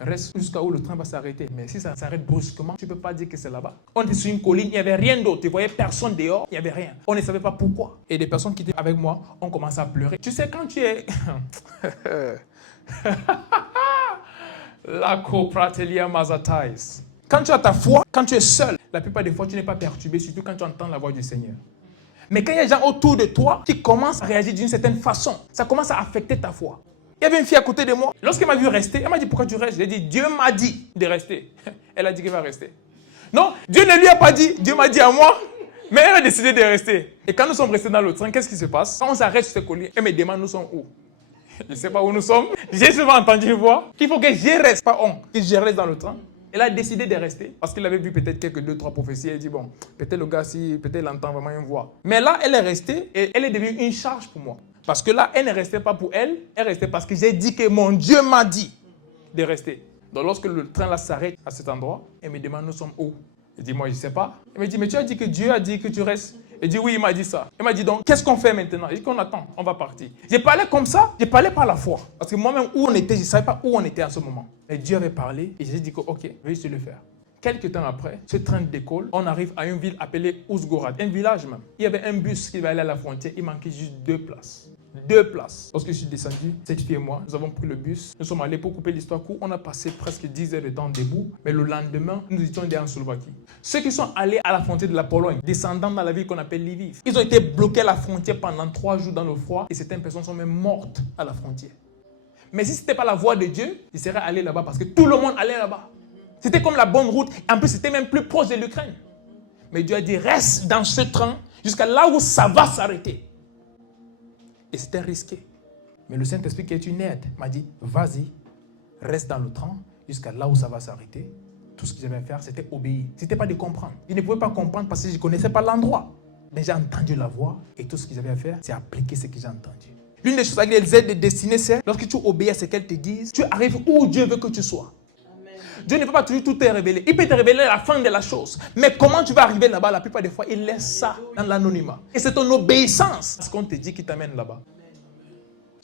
Reste jusqu'à où le train va s'arrêter. Mais si ça s'arrête brusquement, tu ne peux pas dire que c'est là-bas. On était sur une colline, il n'y avait rien d'autre. Tu ne voyais personne dehors, il n'y avait rien. On ne savait pas pourquoi. Et des personnes qui étaient avec moi ont commencé à pleurer. Tu sais, quand tu es... La copratelia mazatais. Quand tu as ta foi, quand tu es seul, la plupart des fois, tu n'es pas perturbé, surtout quand tu entends la voix du Seigneur. Mais quand il y a des gens autour de toi qui commencent à réagir d'une certaine façon, ça commence à affecter ta foi. Il y avait une fille à côté de moi. Lorsqu'elle m'a vu rester, elle m'a dit, pourquoi tu restes? J'ai dit, Dieu m'a dit de rester. Elle a dit qu'elle va rester. Non, Dieu ne lui a pas dit, Dieu m'a dit à moi, mais elle a décidé de rester. Et quand nous sommes restés dans le train, qu'est-ce qui se passe? Quand on s'arrête sur ce collier, elle me demande, nous sommes où? Je ne sais pas où nous sommes. J'ai souvent entendu une voix qu'il faut que je reste, pas on, que je reste dans le train. Elle a décidé de rester parce qu'elle avait vu peut-être quelques 2-3 prophéties. Elle dit, bon, peut-être le gars, si, peut-être il entend vraiment une voix. Mais là, elle est restée et elle est devenue une charge pour moi. Parce que là, elle ne restait pas pour elle, elle restait parce que j'ai dit que mon Dieu m'a dit de rester. Donc lorsque le train là s'arrête à cet endroit, elle me demande, nous sommes où? Je dis, moi, je ne sais pas. Elle me dit, mais tu as dit que Dieu a dit que tu restes. Elle dit, oui, il m'a dit ça. Elle m'a dit, donc, qu'est-ce qu'on fait maintenant? Je dis qu'on attend, on va partir. J'ai parlé comme ça, j'ai parlé par la foi. Parce que moi-même, où on était, je ne savais pas où on était à ce moment. Et Dieu avait parlé et j'ai dit que, ok, je vais juste le faire. Quelques temps après, ce train décolle, on arrive à une ville appelée Uzgorod, un village même. Il y avait un bus qui va aller à la frontière, il manquait juste 2 places. 2 places. Lorsque je suis descendu, cette fille et moi, nous avons pris le bus. Nous sommes allés pour couper l'histoire courte. On a passé presque 10 heures de temps debout. Mais le lendemain, nous étions en Slovaquie. Ceux qui sont allés à la frontière de la Pologne, descendant dans la ville qu'on appelle Lviv, ils ont été bloqués à la frontière pendant 3 jours dans le froid. Et certaines personnes sont même mortes à la frontière. Mais si ce n'était pas la voie de Dieu, ils seraient allés là-bas parce que tout le monde allait là-bas. C'était comme la bonne route. En plus, c'était même plus proche de l'Ukraine. Mais Dieu a dit, reste dans ce train jusqu'à là où ça va s'arrêter. Et c'était risqué. Mais le Saint-Esprit qui est une aide m'a dit, vas-y, reste dans le train jusqu'à là où ça va s'arrêter. Tout ce que j'avais à faire, c'était obéir. Ce n'était pas de comprendre. Je ne pouvais pas comprendre parce que je ne connaissais pas l'endroit. Mais j'ai entendu la voix et tout ce que j'avais à faire, c'est appliquer ce que j'ai entendu. L'une des choses avec les aides destinées, c'est lorsque tu obéis à ce qu'elles te disent, tu arrives où Dieu veut que tu sois. Dieu ne peut pas toujours tout te révéler. Il peut te révéler la fin de la chose. Mais comment tu vas arriver là-bas? La plupart des fois, il laisse ça dans l'anonymat. Et c'est ton obéissance ce qu'on te dit qui t'amène là-bas.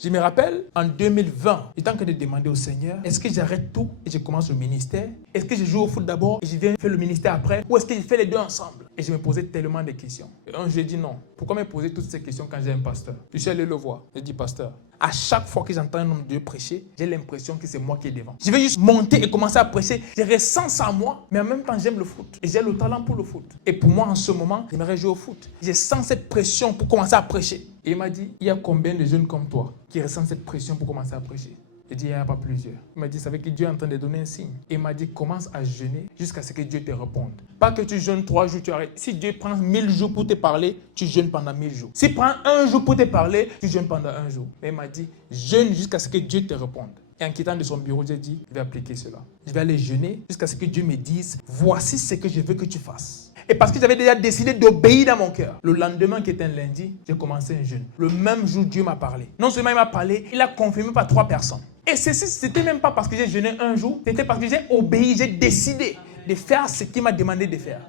Je me rappelle, en 2020, j'étais en train de demander au Seigneur, est-ce que j'arrête tout et je commence le ministère? Est-ce que je joue au foot d'abord et je viens faire le ministère après? Ou est-ce que je fais les deux ensemble? Et je me posais tellement de questions. Et un jour, j'ai dit non. Pourquoi me poser toutes ces questions quand j'ai un pasteur? Je suis allé le voir. J'ai dit, pasteur, à chaque fois que j'entends un homme de Dieu prêcher, j'ai l'impression que c'est moi qui est devant. Je vais juste monter et commencer à prêcher. Je ressens ça en moi, mais en même temps, j'aime le foot. Et j'ai le talent pour le foot. Et pour moi, en ce moment, j'aimerais jouer au foot. Je sens cette pression pour commencer à prêcher. Et il m'a dit, il y a combien de jeunes comme toi qui ressentent cette pression pour commencer à prêcher? J'ai dit, il n'y en a pas plusieurs. Il m'a dit, ça veut dire que Dieu est en train de donner un signe. Et il m'a dit, commence à jeûner jusqu'à ce que Dieu te réponde. Pas que tu jeûnes 3 jours, tu arrêtes. Si Dieu prend 1000 jours pour te parler, tu jeûnes pendant 1000 jours. S'il prend 1 jour pour te parler, tu jeûnes pendant 1 jour. Mais il m'a dit, jeûne jusqu'à ce que Dieu te réponde. Et en quittant de son bureau, j'ai dit, je vais appliquer cela. Je vais aller jeûner jusqu'à ce que Dieu me dise, voici ce que je veux que tu fasses. Et parce que j'avais déjà décidé d'obéir dans mon cœur. Le lendemain, qui était un lundi, j'ai commencé un jeûne. Le même jour, Dieu m'a parlé. Non seulement il m'a parlé, il a confirmé par 3 personnes. Et c'était même pas parce que j'ai jeûné un jour, c'était parce que j'ai obéi, j'ai décidé de faire ce qu'il m'a demandé de faire.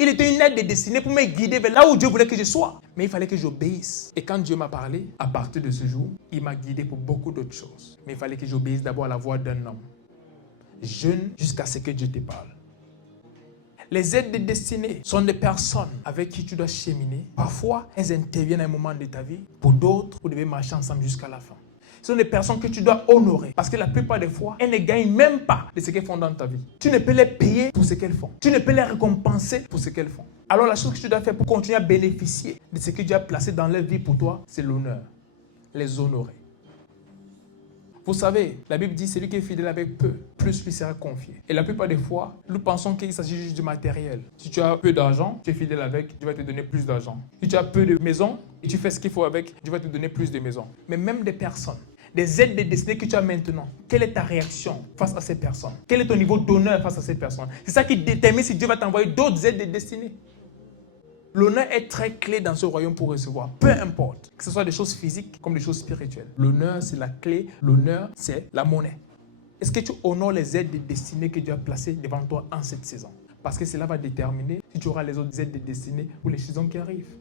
Il était une aide destinée pour me guider vers là où Dieu voulait que je sois. Mais il fallait que j'obéisse. Et quand Dieu m'a parlé, à partir de ce jour, il m'a guidé pour beaucoup d'autres choses. Mais il fallait que j'obéisse d'abord à la voix d'un homme. Jeûne jusqu'à ce que Dieu te parle. Les aides de destinée sont des personnes avec qui tu dois cheminer. Parfois, elles interviennent à un moment de ta vie. Pour d'autres, vous devez marcher ensemble jusqu'à la fin. Ce sont des personnes que tu dois honorer parce que la plupart des fois, elles ne gagnent même pas de ce qu'elles font dans ta vie. Tu ne peux les payer pour ce qu'elles font. Tu ne peux les récompenser pour ce qu'elles font. Alors la chose que tu dois faire pour continuer à bénéficier de ce que Dieu a placé dans leur vie pour toi, c'est l'honneur. Les honorer. Vous savez, la Bible dit, celui qui est fidèle avec peu, plus lui sera confié. Et la plupart des fois, nous pensons qu'il s'agit juste du matériel. Si tu as peu d'argent, tu es fidèle avec, Dieu va te donner plus d'argent. Si tu as peu de maisons, et tu fais ce qu'il faut avec, Dieu va te donner plus de maisons. Mais même des personnes, des aides de destinée que tu as maintenant, quelle est ta réaction face à ces personnes? Quel est ton niveau d'honneur face à ces personnes? C'est ça qui détermine si Dieu va t'envoyer d'autres aides de destinée. L'honneur est très clé dans ce royaume pour recevoir, peu importe, que ce soit des choses physiques comme des choses spirituelles. L'honneur, c'est la clé, l'honneur, c'est la monnaie. Est-ce que tu honores les aides de destinée que Dieu a placées devant toi en cette saison? Parce que cela va déterminer si tu auras les autres aides de destinée ou les saisons qui arrivent.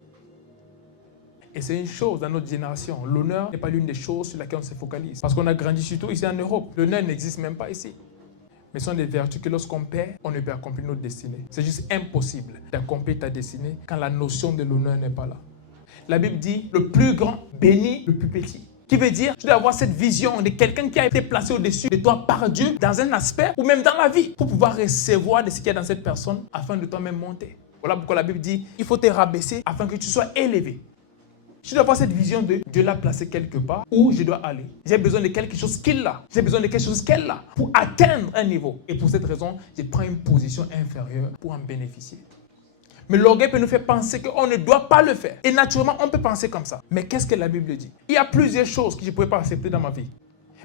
Et c'est une chose dans notre génération. L'honneur n'est pas l'une des choses sur laquelle on se focalise. Parce qu'on a grandi surtout ici en Europe. L'honneur n'existe même pas ici. Mais ce sont des vertus que lorsqu'on perd, on ne peut accomplir notre destinée. C'est juste impossible d'accomplir ta destinée quand la notion de l'honneur n'est pas là. La Bible dit, le plus grand bénit le plus petit. Qui veut dire, tu dois avoir cette vision de quelqu'un qui a été placé au-dessus de toi par Dieu dans un aspect ou même dans la vie pour pouvoir recevoir de ce qu'il y a dans cette personne afin de toi-même monter. Voilà pourquoi la Bible dit, il faut te rabaisser afin que tu sois élevé. Je dois avoir cette vision de Dieu l'a placé quelque part où je dois aller. J'ai besoin de quelque chose qu'il a. J'ai besoin de quelque chose qu'elle a pour atteindre un niveau. Et pour cette raison, je prends une position inférieure pour en bénéficier. Mais l'orgueil peut nous faire penser qu'on ne doit pas le faire. Et naturellement, on peut penser comme ça. Mais qu'est-ce que la Bible dit? Il y a plusieurs choses que je ne pouvais pas accepter dans ma vie.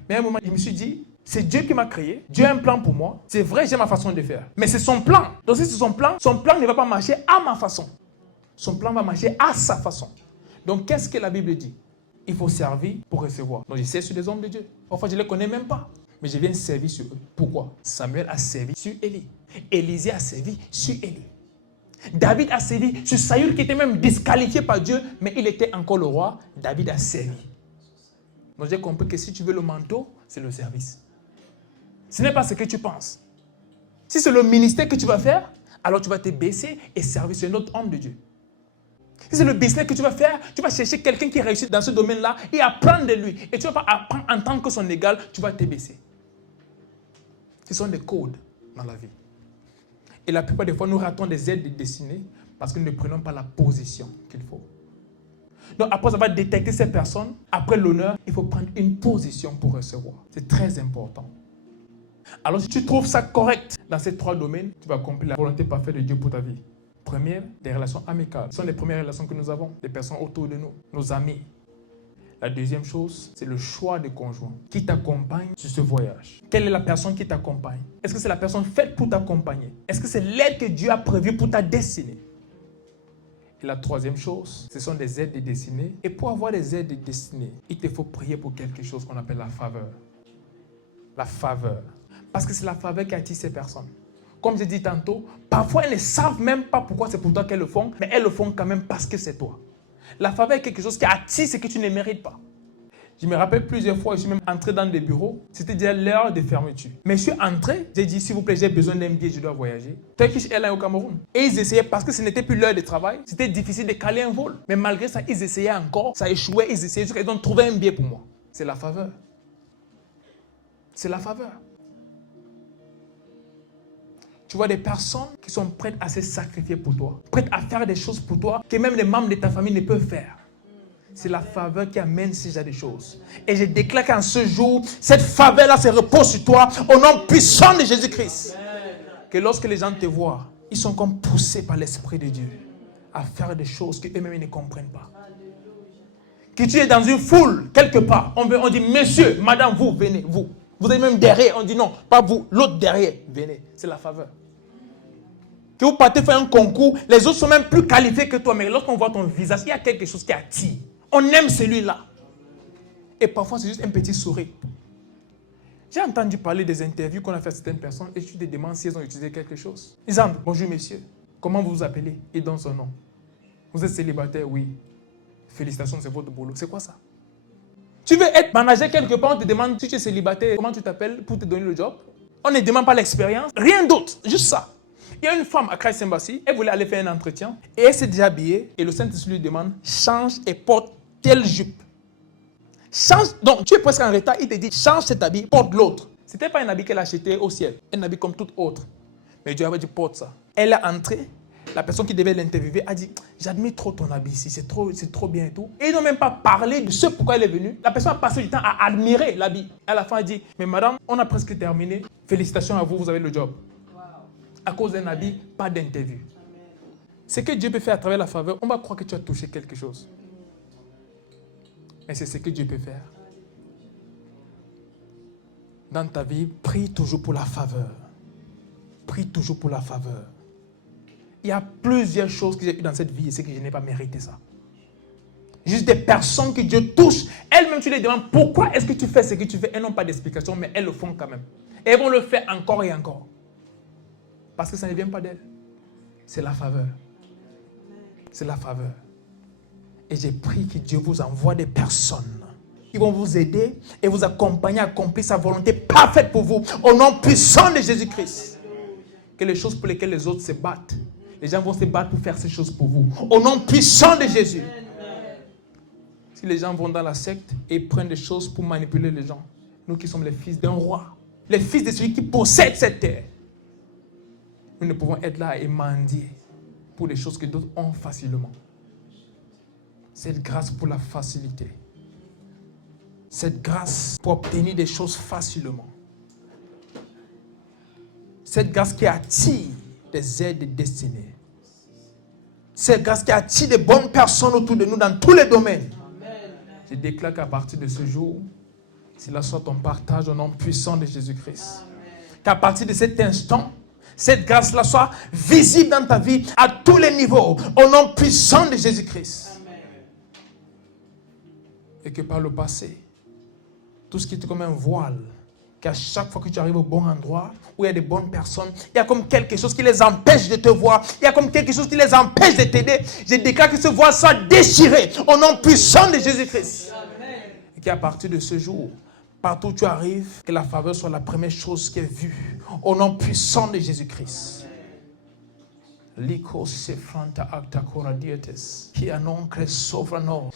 Mais à un moment, je me suis dit, c'est Dieu qui m'a créé. Dieu a un plan pour moi. C'est vrai, j'ai ma façon de faire. Mais c'est son plan. Donc si c'est son plan ne va pas marcher à ma façon. Son plan va marcher à sa façon. Donc, qu'est-ce que la Bible dit? Il faut servir pour recevoir. Donc, je sais sur les hommes de Dieu. Parfois, je ne les connais même pas. Mais je viens servir sur eux. Pourquoi? Samuel a servi sur Élie. Élisée a servi sur Élie. David a servi sur Saül qui était même disqualifié par Dieu, mais il était encore le roi. David a servi. Donc, j'ai compris que si tu veux le manteau, c'est le service. Ce n'est pas ce que tu penses. Si c'est le ministère que tu vas faire, alors tu vas te baisser et servir sur un autre homme de Dieu. Si c'est le business que tu vas faire, tu vas chercher quelqu'un qui réussit dans ce domaine-là et apprendre de lui. Et tu ne vas pas apprendre en tant que son égal, tu vas te baisser. Ce sont des codes dans la vie. Et la plupart des fois, nous ratons des aides de destinée parce que nous ne prenons pas la position qu'il faut. Donc, après avoir détecté ces personnes, après l'honneur, il faut prendre une position pour recevoir. C'est très important. Alors, si tu trouves ça correct dans ces trois domaines, tu vas accomplir la volonté parfaite de Dieu pour ta vie. Première, des relations amicales. Ce sont les premières relations que nous avons, des personnes autour de nous, nos amis. La deuxième chose, c'est le choix des conjoints qui t'accompagnent sur ce voyage. Quelle est la personne qui t'accompagne? Est-ce que c'est la personne faite pour t'accompagner? Est-ce que c'est l'aide que Dieu a prévue pour ta destinée? Et la troisième chose, ce sont des aides de destinée. Et pour avoir des aides de destinée, il te faut prier pour quelque chose qu'on appelle la faveur. La faveur. Parce que c'est la faveur qui attire ces personnes. Comme j'ai dit tantôt, parfois elles ne savent même pas pourquoi c'est pour toi qu'elles le font, mais elles le font quand même parce que c'est toi. La faveur est quelque chose qui attire ce que tu ne mérites pas. Je me rappelle plusieurs fois, je suis même entré dans des bureaux, c'était déjà l'heure de fermeture. Mais je suis entré, j'ai dit, s'il vous plaît, j'ai besoin d'un billet, je dois voyager. Turkish Airlines au Cameroun. Et ils essayaient, parce que ce n'était plus l'heure de travail, c'était difficile de caler un vol. Mais malgré ça, ils essayaient encore, ça échouait, ils essayaient, ils ont trouvé un billet pour moi. C'est la faveur. C'est la faveur. Tu vois des personnes qui sont prêtes à se sacrifier pour toi, prêtes à faire des choses pour toi que même les membres de ta famille ne peuvent faire. C'est la faveur qui amène ce genre de choses. Et je déclare qu'en ce jour, cette faveur-là se repose sur toi au nom puissant de Jésus-Christ. Que lorsque les gens te voient, ils sont comme poussés par l'Esprit de Dieu à faire des choses qu'eux-mêmes ne comprennent pas. Que tu es dans une foule, quelque part, on dit, monsieur, madame, vous, venez, vous. Vous êtes même derrière, on dit non, pas vous, l'autre derrière, venez. C'est la faveur. Que vous partez faire un concours, les autres sont même plus qualifiés que toi, mais lorsqu'on voit ton visage, il y a quelque chose qui attire. On aime celui-là. Et parfois, c'est juste un petit sourire. J'ai entendu parler des interviews qu'on a fait à certaines personnes et tu te demandes si elles ont utilisé quelque chose. Ils disent, bonjour monsieur, comment vous vous appelez? Ils donnent son nom. Vous êtes célibataire? Oui. Félicitations, c'est votre boulot. C'est quoi ça? Tu veux être manager quelque part, on te demande si tu es célibataire, comment tu t'appelles pour te donner le job? On ne demande pas l'expérience, rien d'autre, juste ça. Il y a une femme à Christ Embassy, elle voulait aller faire un entretien et elle s'est déjà habillée et le Saint-Esprit lui demande change et porte telle jupe. Change, donc tu es presque en retard, il te dit change cet habit, porte l'autre. C'était pas un habit qu'elle achetait au ciel, un habit comme tout autre. Mais Dieu avait dit porte ça. Elle est entrée, la personne qui devait l'interviewer a dit j'admire trop ton habit ici, c'est trop bien et tout. Et ils n'ont même pas parlé de ce pourquoi elle est venue. La personne a passé du temps à admirer l'habit. À la fin, elle dit mais madame, on a presque terminé. Félicitations à vous, vous avez le job. À cause d'un habit, pas d'interview. Ce que Dieu peut faire à travers la faveur, on va croire que tu as touché quelque chose. Mais c'est ce que Dieu peut faire. Dans ta vie, prie toujours pour la faveur. Prie toujours pour la faveur. Il y a plusieurs choses que j'ai eues dans cette vie et c'est que je n'ai pas mérité ça. Juste des personnes que Dieu touche, elles-mêmes tu les demandes pourquoi est-ce que tu fais ce que tu fais. Elles n'ont pas d'explication, mais elles le font quand même. Et elles vont le faire encore et encore. Parce que ça ne vient pas d'elles. C'est la faveur. C'est la faveur. Et j'ai prié que Dieu vous envoie des personnes qui vont vous aider et vous accompagner à accomplir sa volonté parfaite pour vous. Au nom puissant de Jésus-Christ. Que les choses pour lesquelles les autres se battent, les gens vont se battre pour faire ces choses pour vous. Au nom puissant de Jésus. Si les gens vont dans la secte et prennent des choses pour manipuler les gens, nous qui sommes les fils d'un roi, les fils de celui qui possède cette terre, nous ne pouvons être là et mendier pour les choses que d'autres ont facilement. Cette grâce pour la facilité. Cette grâce pour obtenir des choses facilement. Cette grâce qui attire des aides destinées. Cette grâce qui attire des bonnes personnes autour de nous dans tous les domaines. Je déclare qu'à partir de ce jour, cela soit ton partage au nom puissant de Jésus-Christ. Qu'à partir de cet instant, cette grâce-là soit visible dans ta vie à tous les niveaux, au nom puissant de Jésus-Christ. Et que par le passé, tout ce qui était comme un voile, qu'à chaque fois que tu arrives au bon endroit, où il y a des bonnes personnes, il y a comme quelque chose qui les empêche de te voir, il y a comme quelque chose qui les empêche de t'aider. Je déclare que ce voile soit déchiré au nom puissant de Jésus-Christ. Et qu'à partir de ce jour, partout où tu arrives, que la faveur soit la première chose qui est vue. Au nom puissant de Jésus-Christ. Liko sefranta acta cora dietes. Qui anoncre sovrano.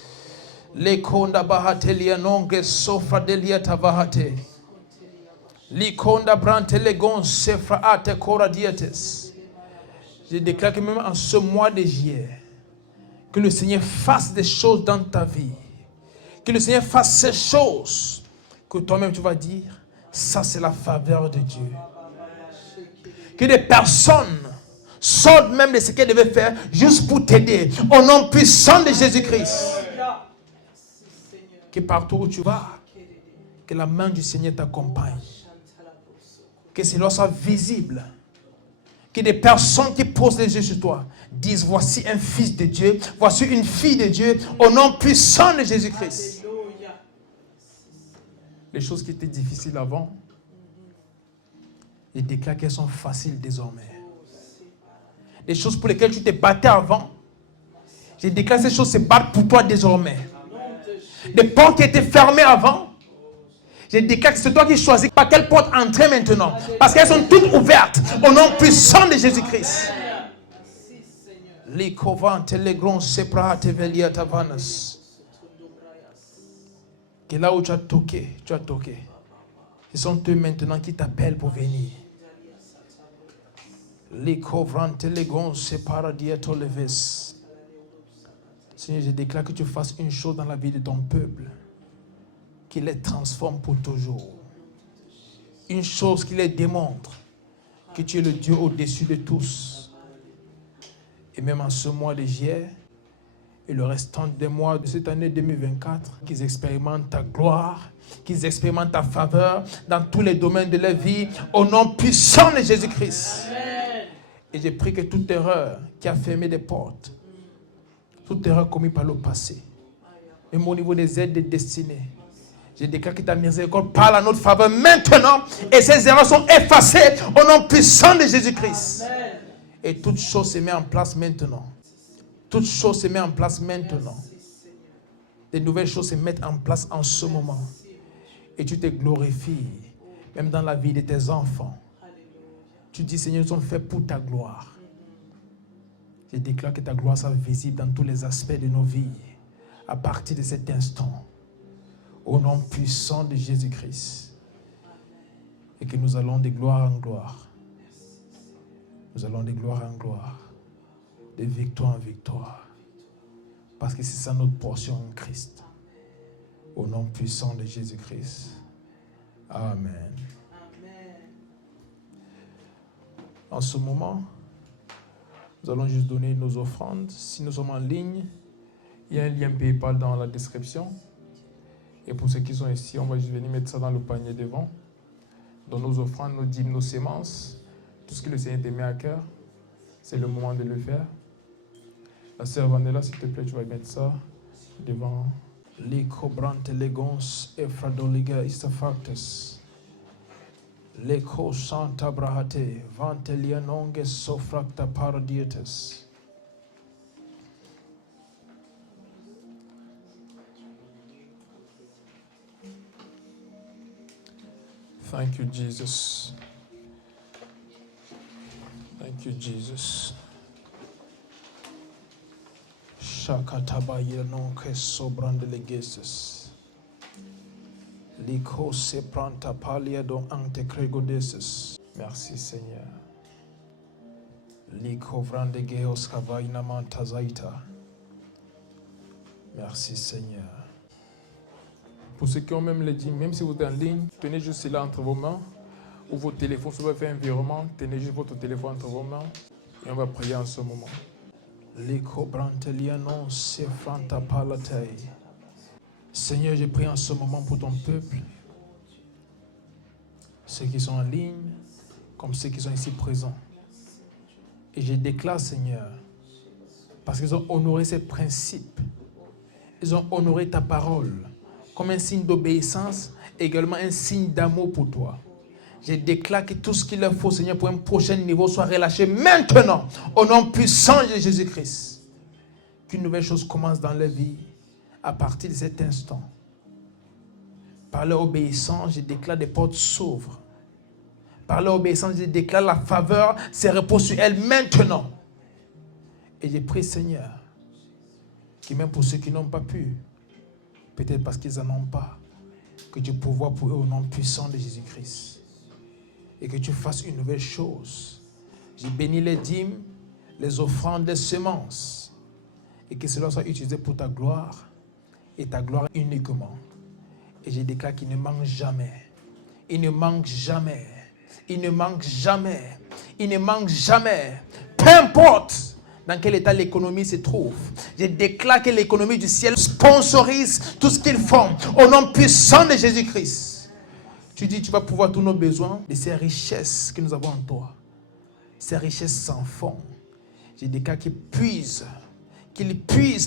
Lekonda bahate lianongre sofra deliata bahate. Likonda brante legon sefra ate cora dietes. Je déclare que même en ce mois de juillet, que le Seigneur fasse des choses dans ta vie. Que le Seigneur fasse ces choses que toi-même tu vas dire, ça c'est la faveur de Dieu. Que des personnes sortent même de ce qu'elles devaient faire juste pour t'aider. Au nom puissant de Jésus-Christ. Que partout où tu vas, que la main du Seigneur t'accompagne. Que cela soit visible. Que des personnes qui posent les yeux sur toi disent, voici un fils de Dieu, voici une fille de Dieu, au nom puissant de Jésus-Christ. Les choses qui étaient difficiles avant, je déclare qu'elles sont faciles désormais. Les choses pour lesquelles tu t'es battu avant, je déclare que ces choses se battent pour toi désormais. Les portes qui étaient fermées avant, je déclare que c'est toi qui choisis par quelle porte entrer maintenant. Parce qu'elles sont toutes ouvertes au nom puissant de Jésus-Christ. Que là où tu as toqué, tu as toqué. Ce sont eux maintenant qui t'appellent pour venir. Seigneur, je déclare que tu fasses une chose dans la vie de ton peuple, qui les transforme pour toujours. Une chose qui les démontre que tu es le Dieu au-dessus de tous. Et même en ce mois de juillet, et le restant des mois de cette année 2024, qu'ils expérimentent ta gloire, qu'ils expérimentent ta faveur dans tous les domaines de leur vie, au nom puissant de Jésus-Christ. Amen. Et j'ai prié que toute erreur qui a fermé des portes, toute erreur commise par le passé, même au niveau des aides destinées, je déclare que ta miséricorde parle à notre faveur maintenant, et ces erreurs sont effacées au nom puissant de Jésus-Christ. Amen. Et toute chose se met en place maintenant. Toute chose se met en place maintenant. Des nouvelles choses se mettent en place en ce moment. Et tu te glorifies, même dans la vie de tes enfants. Tu dis, Seigneur, nous sommes faits pour ta gloire. Je déclare que ta gloire soit visible dans tous les aspects de nos vies à partir de cet instant. Au nom puissant de Jésus-Christ. Et que nous allons de gloire en gloire. Nous allons de gloire en gloire. De victoire en victoire. Parce que c'est ça notre portion en Christ. Au nom puissant de Jésus-Christ. Amen. En ce moment, nous allons juste donner nos offrandes. Si nous sommes en ligne, il y a un lien PayPal dans la description. Et pour ceux qui sont ici, on va juste venir mettre ça dans le panier devant. Dans nos offrandes, nos dîmes, nos sémences, tout ce que le Seigneur te met à cœur, c'est le moment de le faire. La sœur Vanella, s'il te plaît, tu vas mettre ça devant. Liko brante legons efradoliga istafactus. Leko santa brahate vantelianonge sofracta paradietes. Thank you, Jesus. Thank you, Jesus. Shakatabaye non que sobrande legeses. Liko se pranta palia don ante cregodeses. Merci, Seigneur. Liko vrande geos kavaina mantazaita. Merci, Seigneur. Pour ceux qui ont même les dîmes, même si vous êtes en ligne, tenez juste cela entre vos mains. Ou votre téléphone, si vous avez fait un virement, tenez juste votre téléphone entre vos mains. Et on va prier en ce moment. Seigneur, je prie en ce moment pour ton peuple. Ceux qui sont en ligne, comme ceux qui sont ici présents. Et je déclare, Seigneur, parce qu'ils ont honoré ces principes. Ils ont honoré ta parole. Comme un signe d'obéissance, également un signe d'amour pour toi. Je déclare que tout ce qu'il leur faut, Seigneur, pour un prochain niveau soit relâché maintenant, au nom puissant de Jésus-Christ. Qu'une nouvelle chose commence dans leur vie à partir de cet instant. Par leur obéissance, je déclare des portes s'ouvrent. Par leur obéissance, je déclare la faveur se repose sur elles maintenant. Et je prie, Seigneur, que même pour ceux qui n'ont pas pu, peut-être parce qu'ils n'en ont pas, que tu pourvoies pour eux au nom puissant de Jésus-Christ. Et que tu fasses une nouvelle chose. Je bénis les dîmes, les offrandes, les semences. Et que cela soit utilisé pour ta gloire. Et ta gloire uniquement. Et je déclare qu'il ne manque jamais. Il ne manque jamais. Il ne manque jamais. Il ne manque jamais. Peu importe dans quel état l'économie se trouve. Je déclare que l'économie du ciel sponsorise tout ce qu'ils font. Au nom puissant de Jésus-Christ. Tu dis, tu vas pouvoir tous nos besoins de ces richesses que nous avons en toi. Ces richesses sans fond. Je déclare qu'ils puisent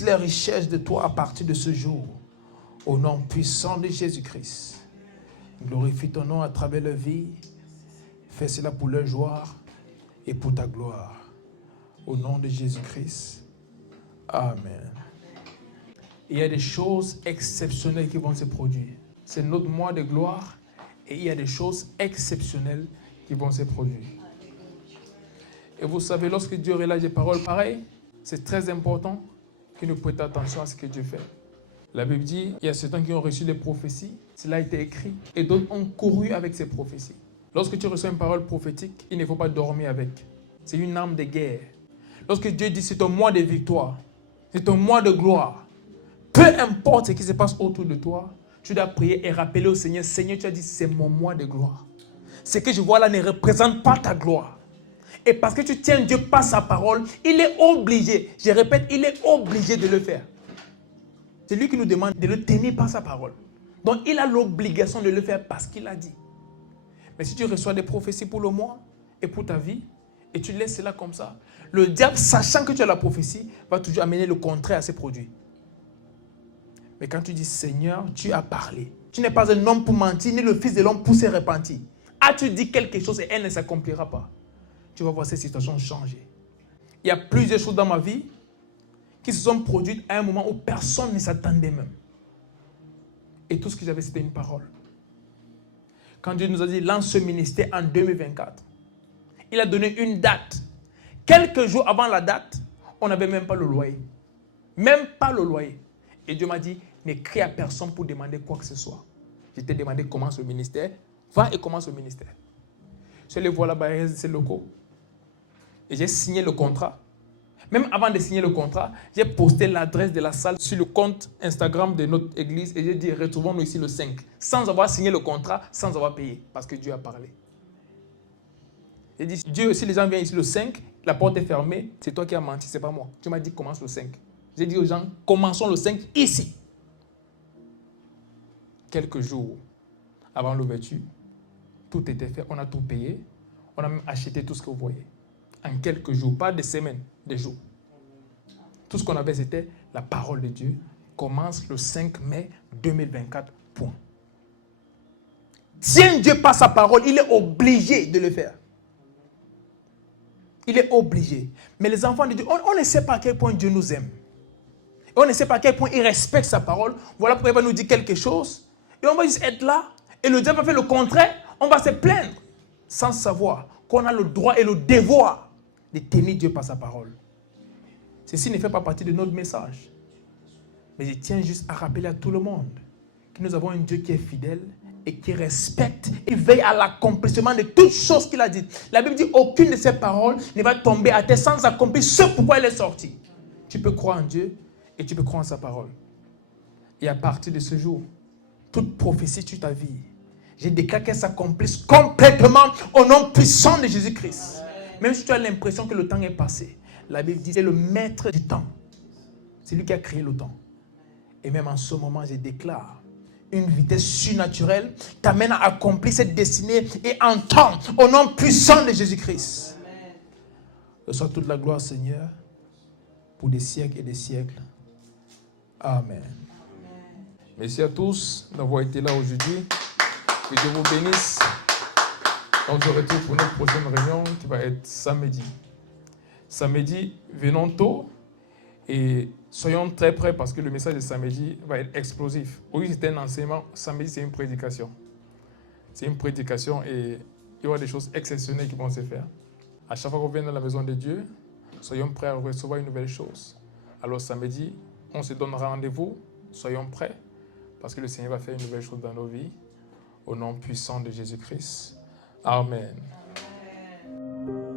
les richesses de toi à partir de ce jour. Au nom puissant de Jésus-Christ. Glorifie ton nom à travers leur vie. Fais cela pour leur joie et pour ta gloire. Au nom de Jésus-Christ. Amen. Il y a des choses exceptionnelles qui vont se produire. C'est notre mois de gloire. Et il y a des choses exceptionnelles qui vont se produire. Et vous savez, lorsque Dieu relâche des paroles pareilles, c'est très important que nous prêtions attention à ce que Dieu fait. La Bible dit, il y a certains qui ont reçu des prophéties, cela a été écrit, et d'autres ont couru avec ces prophéties. Lorsque tu reçois une parole prophétique, il ne faut pas dormir avec. C'est une arme de guerre. Lorsque Dieu dit, c'est un mois de victoire, c'est un mois de gloire, peu importe ce qui se passe autour de toi, tu dois prier et rappeler au Seigneur, Seigneur, tu as dit, c'est mon mois de gloire. Ce que je vois là ne représente pas ta gloire. Et parce que tu tiens Dieu par sa parole, il est obligé, je répète, il est obligé de le faire. C'est lui qui nous demande de le tenir par sa parole. Donc il a l'obligation de le faire parce qu'il a dit. Mais si tu reçois des prophéties pour le mois et pour ta vie, et tu laisses cela comme ça, le diable, sachant que tu as la prophétie, va toujours amener le contraire à ses produits. Mais quand tu dis, Seigneur, tu as parlé. Tu n'es pas un homme pour mentir, ni le fils de l'homme pour se repentir. As-tu dit quelque chose et elle ne s'accomplira pas? Tu vas voir cette situation changer. Il y a plusieurs choses dans ma vie qui se sont produites à un moment où personne ne s'attendait même. Et tout ce que j'avais, c'était une parole. Quand Dieu nous a dit, lance ce ministère en 2024. Il a donné une date. Quelques jours avant la date, on n'avait même pas le loyer. Même pas le loyer. Et Dieu m'a dit, n'écris à personne pour demander quoi que ce soit. Je t'ai demandé commence le ministère. Va et commence le ministère. Je les vois là-bas, ces locaux. Et j'ai signé le contrat. Même avant de signer le contrat, j'ai posté l'adresse de la salle sur le compte Instagram de notre église et j'ai dit, retrouvons-nous ici le 5. Sans avoir signé le contrat, sans avoir payé. Parce que Dieu a parlé. J'ai dit, Dieu, si les gens viennent ici le 5, la porte est fermée, c'est toi qui as menti, c'est pas moi. Tu m'as dit, commence le 5. J'ai dit aux gens, commençons le 5 ici. Quelques jours avant l'ouverture, tout était fait, on a tout payé, on a même acheté tout ce que vous voyez. En quelques jours, pas des semaines, des jours. Tout ce qu'on avait, c'était la parole de Dieu. Commence le 5 mai 2024, point. Si un Dieu par sa parole, il est obligé de le faire. Il est obligé. Mais les enfants de Dieu, on ne sait pas à quel point Dieu nous aime. On ne sait pas à quel point il respecte sa parole. Voilà pourquoi il va nous dire quelque chose. Et on va juste être là. Et le diable va faire le contraire. On va se plaindre. Sans savoir qu'on a le droit et le devoir de tenir Dieu par sa parole. Ceci ne fait pas partie de notre message. Mais je tiens juste à rappeler à tout le monde que nous avons un Dieu qui est fidèle et qui respecte et veille à l'accomplissement de toutes choses qu'il a dites. La Bible dit aucune de ses paroles ne va tomber à terre sans accomplir ce pourquoi elle est sortie. Tu peux croire en Dieu et tu peux croire en sa parole. Et à partir de ce jour, toute prophétie sur ta vie, je déclare qu'elle s'accomplisse complètement au nom puissant de Jésus-Christ. Même si tu as l'impression que le temps est passé, la Bible dit c'est le maître du temps. C'est lui qui a créé le temps. Et même en ce moment, je déclare une vitesse surnaturelle t'amène à accomplir cette destinée et en temps, au nom puissant de Jésus-Christ. Reçois toute la gloire, Seigneur, pour des siècles et des siècles. Amen. Merci à tous d'avoir été là aujourd'hui. Que Dieu vous bénisse. On se retrouve pour notre prochaine réunion qui va être samedi. Samedi, venons tôt et soyons très prêts parce que le message de samedi va être explosif. Aujourd'hui, c'était un enseignement. Samedi, c'est une prédication. C'est une prédication et il y aura des choses exceptionnelles qui vont se faire. À chaque fois qu'on vient dans la maison de Dieu, soyons prêts à recevoir une nouvelle chose. Alors samedi, on se donne rendez-vous. Soyons prêts parce que le Seigneur va faire une nouvelle chose dans nos vies. Au nom puissant de Jésus-Christ. Amen. Amen.